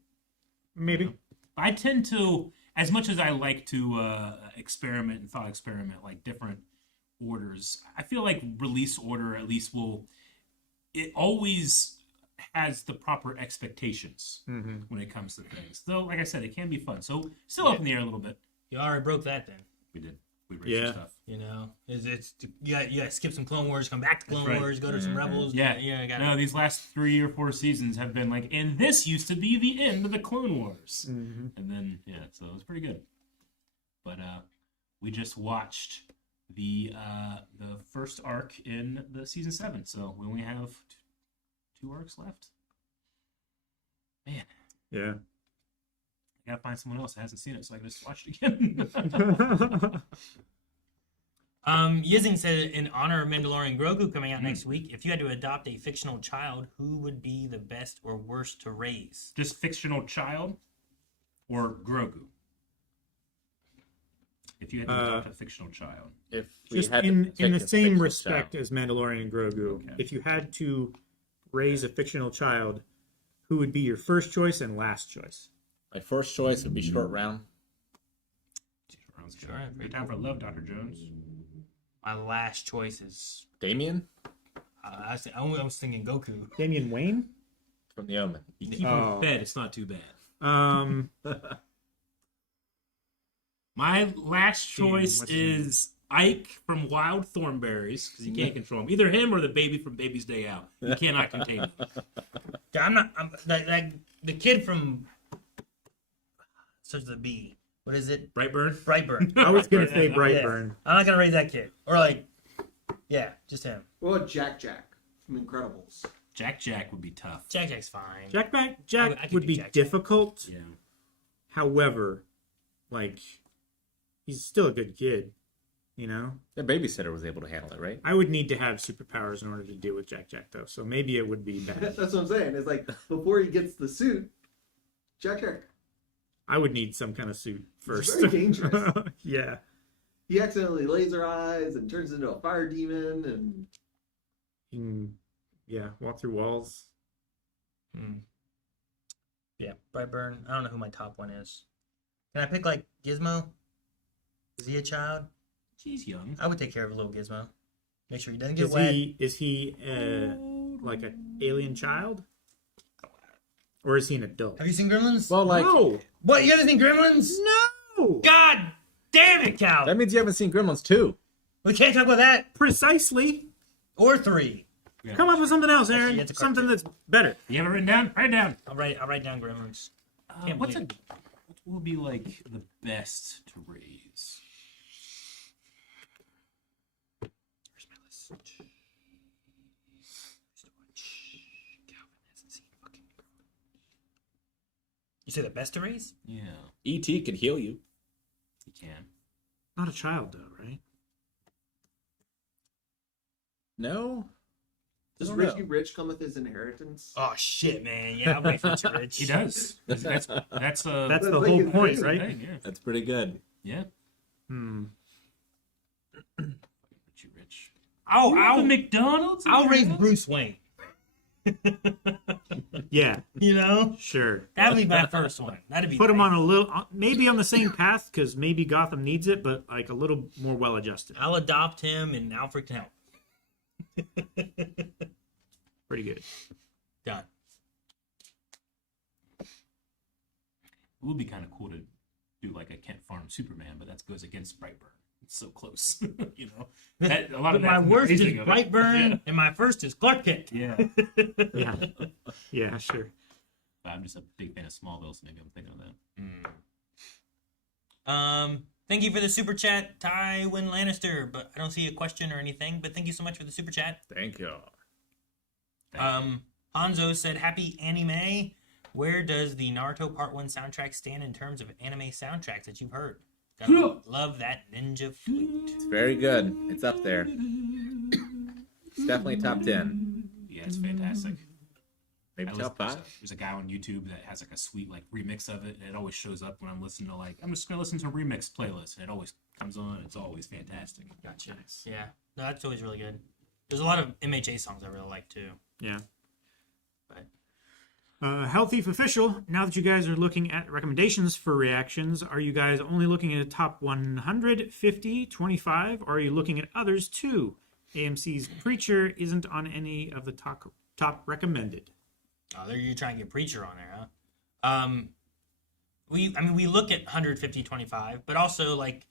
Maybe. I tend to, as much as I like to experiment and thought experiment, like different orders, I feel like release order at least it always has the proper expectations when it comes to things. Though, like I said, it can be fun. So still up in the air a little bit. you already broke that then. We did. We raised some stuff. You know, it's you got skip some Clone Wars, come back to Clone That's right. Wars, go to some Rebels. Yeah, you got no, these last 3 or 4 seasons have been like, and this used to be the end of the Clone Wars. And then, so it was pretty good. But we just watched the first arc in the season 7, so we only have 2 arcs left. Man, Yeah. I gotta find someone else that hasn't seen it so I can just watch it again. Yizing said, in honor of Mandalorian Grogu coming out next week, if you had to adopt a fictional child, who would be the best or worst to raise? Just fictional child or Grogu? If you had to adopt a fictional child. If we Just had to in pick the a same fictional respect child. as Mandalorian and Grogu, Okay. if you had to raise a fictional child, who would be your first choice and last choice? My first choice would be Short Round. Sure. Good time for love, Dr. Jones. My last choice is Damian I was thinking Goku. Damian Wayne? From The Omen. You keep Oh. him fed, it's not too bad. My last choice what's his name? is Ike from Wild Thornberries, because you can't control him. Either him or the baby from Baby's Day Out. You cannot contain him. I'm like the kid from starts with a B. What is it? Brightburn? Brightburn. I was gonna say Yeah. Brightburn. I'm not gonna raise that kid. Or like, yeah, just him. What about Jack? from Incredibles. Jack would be tough. Jack's fine. Jack I could would do be Jack. difficult. Yeah. However, like, he's still a good kid, you know? The babysitter was able to handle it, right? I would need to have superpowers in order to deal with Jack, though. So maybe it would be bad. That's what I'm saying. It's like before he gets the suit, Jack. I would need some kind of suit first. very dangerous. Yeah. He accidentally laser eyes and turns into a fire demon, and He can, yeah, walk through walls. Yeah, Brightburn. I don't know who my top one is. Can I pick like Gizmo? Is he a child? He's young. I would take care of a little Gizmo. Make sure he doesn't get wet. Is he like an alien child? Or is he an adult? Have you seen Gremlins? Well, like, No! What? You haven't seen Gremlins? No! God damn it, Cal! that means you haven't seen Gremlins 2. We can't talk about that. Precisely. Or 3. Yeah. Come up with something else, Aaron. Actually, it's a Something cartoon. that's better. You have it written down? Write it down. I'll write down Gremlins. Can't What believe would be like the best to raise? Where's my list? Calvin hasn't seen fucking You say the best to raise? Yeah, E.T. could heal you. you can. Not a child, though, right? No? does I don't know. Richie Rich come with his inheritance? Oh shit, man! Yeah, I'll wait for Richie Rich. He does. That's That's That's the like whole his point, thing. right? thing, yeah. That's pretty good. Yeah. Richie Rich. I'll McDonald's. I'll raise Bruce Wayne. Yeah, You know, sure. that'd be my first one. That'd be Put him nice. on a little, maybe on the same path, because maybe Gotham needs it, but like a little more well adjusted. I'll adopt him, and Alfred can help. Pretty good. Done. It would be kind of cool to do like a Kent Farm Superman, but that goes against Brightburn. It's so close, you know. That, a lot But of my that's in the worst is raising of it. Brightburn, and my first is Clark Kent. Yeah. Yeah, yeah, sure. But I'm just a big fan of Smallville, so maybe I'm thinking of that. Thank you for the super chat, Tywin Lannister. But I don't see a question or anything. But thank you so much for the super chat. Thank you. Hanzo said, "Happy anime. Where does the Naruto Part 1 soundtrack stand in terms of anime soundtracks that you've heard? Gotta love that ninja flute." It's very good. It's up there. It's definitely top 10. Yeah, it's fantastic. Maybe top 5. There's a guy on YouTube that has like a sweet like remix of it, and it always shows up when I'm listening to like I'm just gonna listen to a remix playlist, and it always comes on. It's always fantastic. Gotcha. Yeah, no, that's always really good. There's a lot of MHA songs I really like too. Yeah. But Hell Thief Official, now that you guys are looking at recommendations for reactions, are you guys only looking at a top 100, 50, 25, or are you looking at others too? AMC's Preacher isn't on any of the top recommended. oh, there you're trying to get Preacher on there, huh? We look at 150, 25, but also like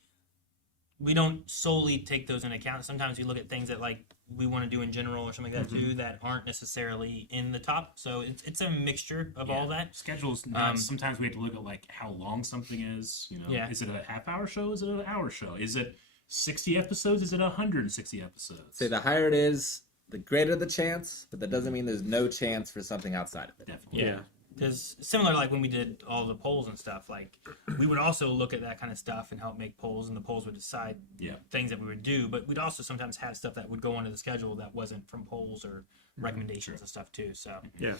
we don't solely take those into account. Sometimes we look at things that like we want to do in general or something like that too that aren't necessarily in the top. So it's a mixture of all that. Schedules. Sometimes we have to look at like how long something is. You know, Yeah. Is it a half-hour show? Is it an hour show? Is it 60 episodes? Is it 160 episodes? Say the higher it is, the greater the chance, but that doesn't mean there's no chance for something outside of it. Definitely. Yeah. Because similar like when we did all the polls and stuff, like we would also look at that kind of stuff and help make polls, and the polls would decide Yeah. things that we would do. But we'd also sometimes have stuff that would go onto the schedule that wasn't from polls or recommendations and stuff too. So Yeah.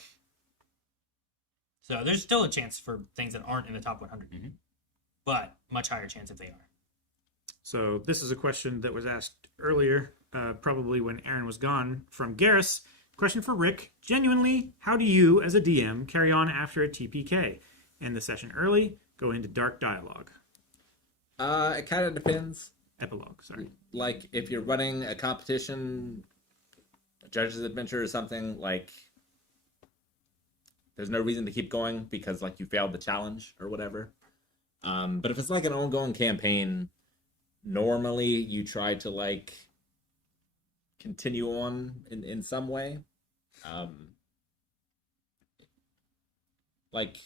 so there's still a chance for things that aren't in the top 100, Mhm. but much higher chance if they are. So this is a question that was asked earlier, probably when Aaron was gone, from Garrus. Question for Rick. Genuinely, how do you, as a DM, carry on after a TPK? End the session early, go into dark dialogue. It kind of depends. Epilogue, sorry. Like, if you're running a competition, a judge's adventure or something, like, there's no reason to keep going because, like, you failed the challenge or whatever. But if it's, like, an ongoing campaign, normally you try to, like, continue on in some way. Like,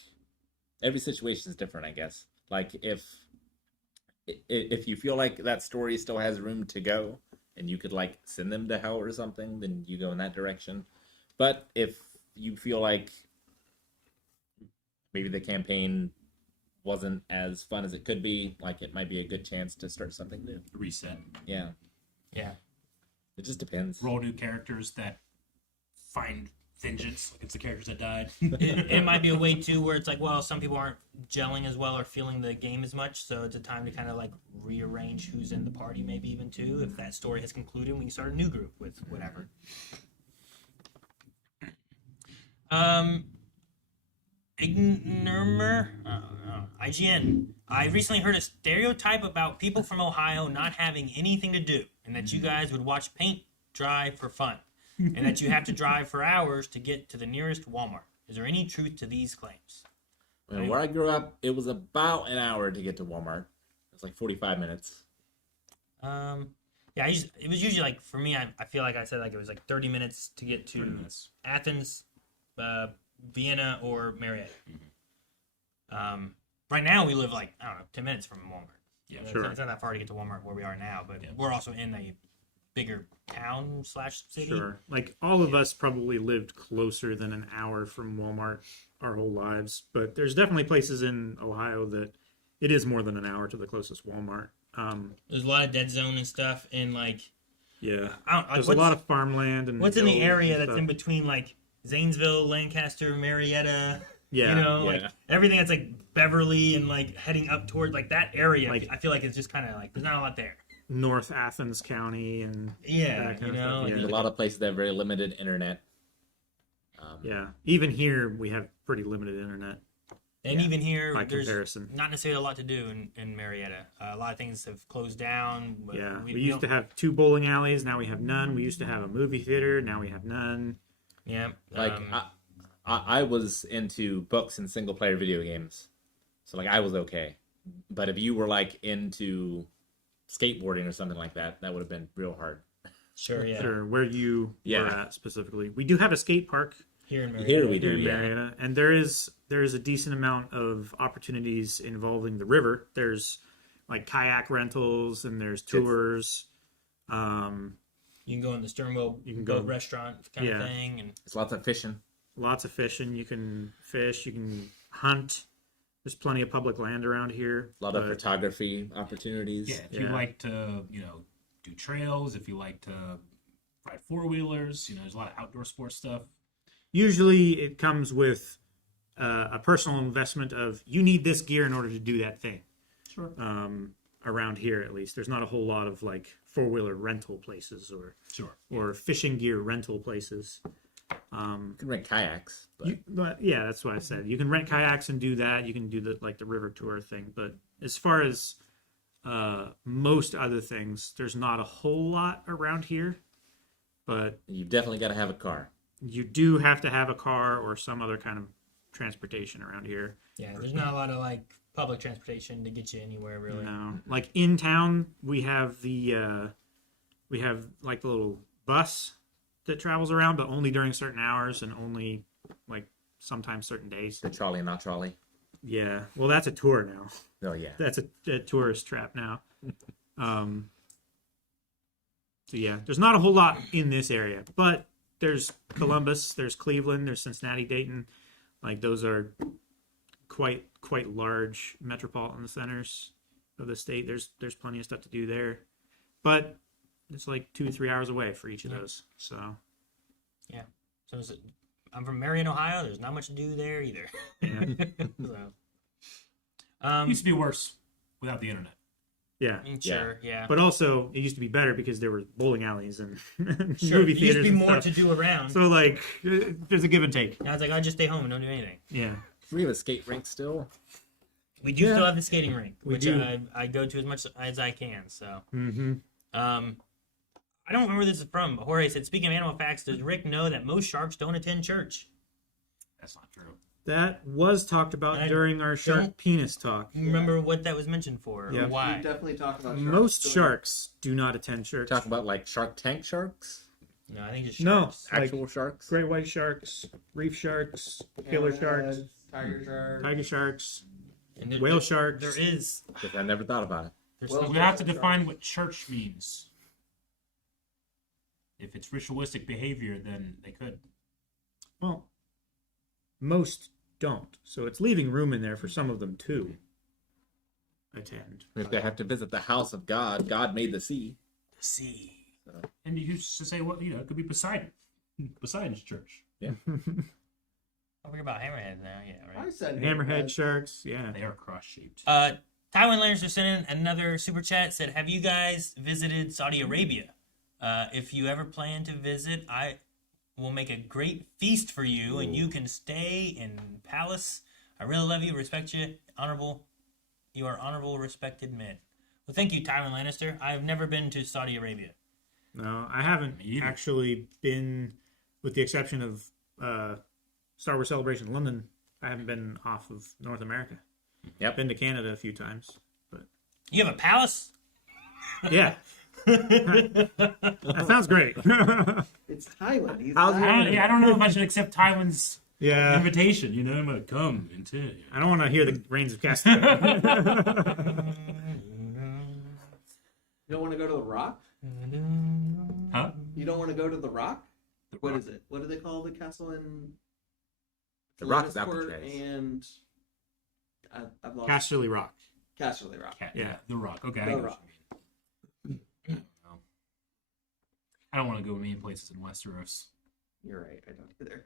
every situation is different, I guess. Like, if you feel like that story still has room to go, and you could like send them to hell or something, then you go in that direction. But if you feel like maybe the campaign wasn't as fun as it could be, like it might be a good chance to start something new. Reset. Yeah, Yeah. it just depends. Roll new characters that find vengeance against the characters that died. It might be a way too where it's like, well, some people aren't gelling as well or feeling the game as much, so it's a time to kind of like rearrange who's in the party, maybe even too. If that story has concluded, we can start a new group with whatever. IGN. I recently heard a stereotype about people from Ohio not having anything to do, and that you guys would watch paint dry for fun, and that you have to drive for hours to get to the nearest Walmart. Is there any truth to these claims? Well, where I grew up, it was about an hour to get to Walmart. It was like 45 minutes. Yeah, it was usually like, for me, I feel like I said like it was like 30 minutes to get to 30 minutes. Athens, Vienna, or Marietta. Right now we live like, I don't know, 10 minutes from Walmart. Yeah, It's sure. not- It's not that far to get to Walmart where we are now, but Yeah. we're also in a bigger town / city. Sure. Like all of us probably lived closer than an hour from Walmart our whole lives, but there's definitely places in Ohio that it is more than an hour to the closest Walmart. There's a lot of dead zone and stuff, and like, Yeah. I don't, like There's a lot of farmland and what's in the hills area and that's stuff. in between like Zanesville, Lancaster, Marietta. Yeah. You know, yeah. like everything that's like Beverly and like heading up toward like that area. Like- I feel like it's just kind of like there's not a lot there. North Athens County and Yeah, that kind you of know, stuff, like, There's a lot of places that have very limited internet. yeah. Even here we have pretty limited internet and even here by there's comparison. not necessarily a lot to do in Marietta. A lot of things have closed down. But Yeah. we We used to don't- have 2 bowling alleys, now we have none. We used to have a movie theater, now we have none. Yeah, Like I was into books and single player video games, so like I was okay. But if you were like into skateboarding or something like that, that would have been real hard. sure, yeah. Sure, where you Yeah. were at specifically. We do have a skate park Here in Marietta. Here we here do, in yeah. Marietta, and there is a decent amount of opportunities involving the river. There's like kayak rentals and there's tours. You can go in the Sternwell You can boat go- restaurant kind yeah. of thing, and It's lots of fishing. Lots of fishing. You can fish. You can hunt. There's plenty of public land around here. A lot of but- photography opportunities. Yeah, if you Yeah. like to, do trails, if you like to ride 4-wheelers, there's a lot of outdoor sports stuff. Usually, it comes with a personal investment of you need this gear in order to do that thing. Sure. Around here, at least, there's not a whole lot of like 4-wheeler rental places Sure. or fishing gear rental places. You can rent kayaks, but But yeah, that's what I said. You can rent kayaks and do that. You can do the river tour thing. But as far as most other things, there's not a whole lot around here. But you've definitely got to have a car. you do have to have a car or some other kind of transportation around here. yeah, there's not a lot of like public transportation to get you anywhere really. No, like in town, we have like the little bus that travels around, but only during certain hours and only like sometimes certain days. The trolley and not trolley. Yeah, well, that's a tour now. Oh yeah. That's a tourist trap now. So yeah, there's not a whole lot in this area, but there's Columbus, there's Cleveland, there's Cincinnati, Dayton. Like those are quite large metropolitan centers of the state. There's plenty of stuff to do there, but it's like 2 to 3 hours away for each of those. So So I'm from Marion, Ohio. There's not much to do there either. yeah, So, It used to be worse without the internet. yeah. sure, yeah. But also, it used to be better because there were bowling alleys and Sure, movie there used to theaters be and more stuff. to do around. So like, there's a give and take. Now it's like I just stay home and don't do anything. Yeah. We have a skate rink still. We do still have the skating rink, We which do. I go to as much as I can. So, Mm-hmm. I don't remember where this is from, but Jorge said, speaking of animal facts, does Rick know that most sharks don't attend church? That's not true. That was talked about I during our shark don't- penis talk. You remember what that was mentioned for, or Yeah. We why? definitely talk about sharks. Most so- sharks do not attend church. Talk about like Shark Tank sharks, No, I think just No. sharks. Like- actual sharks. Great white sharks, reef sharks, killer sharks, Hammerheads, tiger sharks. tiger sharks, And there- whale there- sharks. There is. Because I never thought about it. There's Well, some- We have to define what church means. if it's ritualistic behavior, then they could. Well, most don't. So it's leaving room in there for some of them to attend. If they have to visit the house of God, God made the sea. The sea. So, And you used to say, well, it could be Poseidon. Poseidon's church. Yeah. Oh, we're about hammerheads now, yeah, I right. said Hammerhead sharks, yeah. They are cross-shaped. Tywin Lannister sent in another super chat. Said, "Have you guys visited Saudi Arabia? If you ever plan to visit, I will make a great feast for you, and you can stay in palace. I really love you, respect you, honorable. You are honorable, respected men." Well, thank you, Tywin Lannister. I've never been to Saudi Arabia. No, I haven't Me either. actually been, with the exception of Star Wars Celebration London, I haven't been off of North America. Yep. Been to Canada a few times, but You have a palace? yeah. That sounds great. It's Thailand. He's How's Thailand. I don't know if I should accept Tywin's yeah. invitation. I'm going to come and tell you. I don't want to hear the Reigns of Castillo. You don't want to go to the Rock? Huh? You don't want to go to the Rock? The What Rock. is it? What do they call the castle in The Rock is Lannisport Alcatraz. and I've lost Casterly Rock. Casterly Rock. Yeah, The Rock. Okay, I The know what Rock. you mean. I don't want to go many places in Westeros. You're right. I don't either.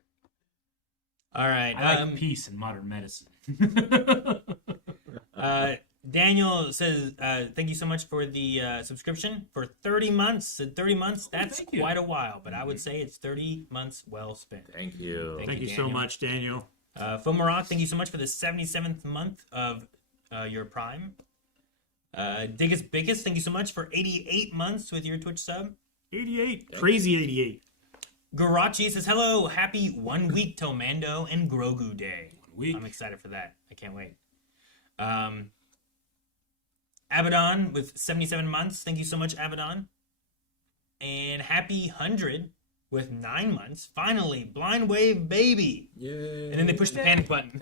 All right. I like peace and modern medicine. Daniel says, "Thank you so much for the subscription for 30 months. And 30 months, that's thank you. quite a while, but I would say it's 30 months well spent." Thank you. Thank Thank you so Daniel. much, Daniel. Phil Maroc, thank you so much for the 77th month of your Prime. Diggus Biggest, thank you so much for 88 months with your Twitch sub. 88. Crazy 88. Garachi says, "Hello, happy 1 week till Mando and Grogu Day." 1 week. I'm excited for that. I can't wait. Abaddon with 77 months. Thank you so much, Abaddon. And happy 100 with 9 months. Finally, Blind Wave Baby. Yay. And then they push the panic button.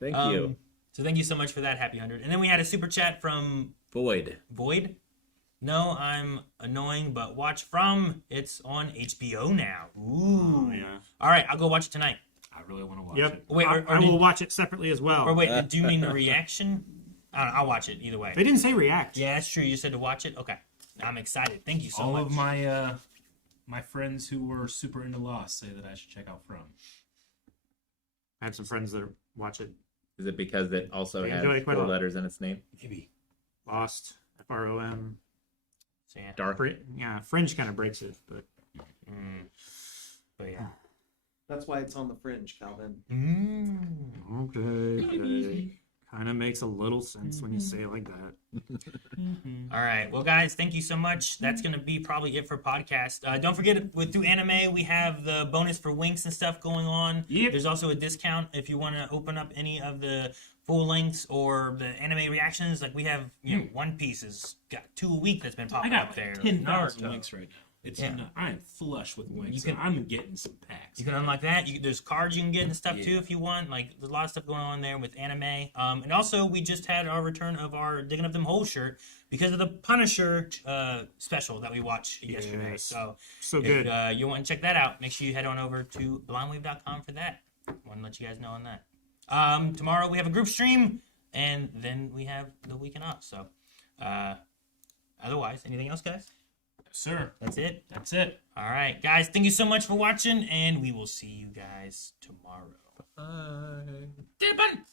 Thank you. So thank you so much for that, happy 100. And then we had a super chat from Void. Void. "No, I'm annoying, but watch From. It's on HBO now." Ooh. Oh, yeah. All right, I'll go watch it tonight. I really want to watch Yep. it. Wait, I will watch it separately as well. Or wait, do you mean a reaction? I don't know, I'll watch it either way. They didn't say react. Yeah, that's true. You said to watch it. Okay, I'm excited. Thank you so All much. of my my friends who were super into Lost say that I should check out From. I have some friends that watch it. Is it because it also They has enjoy it quite a 4 lot. letters in its name? Maybe. Lost, FROM. So, yeah. Dark. Yeah, Fringe kind of breaks it, but But yeah. That's why it's on the fringe, Calvin. okay. Kind of makes a little sense when you say it like that. All right. Well, guys, thank you so much. That's going to be probably it for podcast. Don't forget, through anime, we have the bonus for Winks and stuff going on. Yep. There's also a discount if you want to open up any of the full lengths or the anime reactions. Like we have, One Piece has got 2 a week that's been I popping got up there. 10,000 Naruto. links right now. It's Yeah. I'm flush with links. You can- I'm getting some packs. You can unlock that. There's cards you can get and stuff too Yeah. if you want. Like there's a lot of stuff going on there with anime. And also we just had our return of our Digging Up Them Holes shirt because of the Punisher special that we watched yesterday. Yes. So So if good. you want to check that out, make sure you head on over to blindwave.com for that. Want to let you guys know on that. Tomorrow we have a group stream, and then we have the weekend off. So otherwise, anything else, guys? Sir, That's it. that's it. All right, guys. Thank you so much for watching, and we will see you guys tomorrow. Bye. Dibben!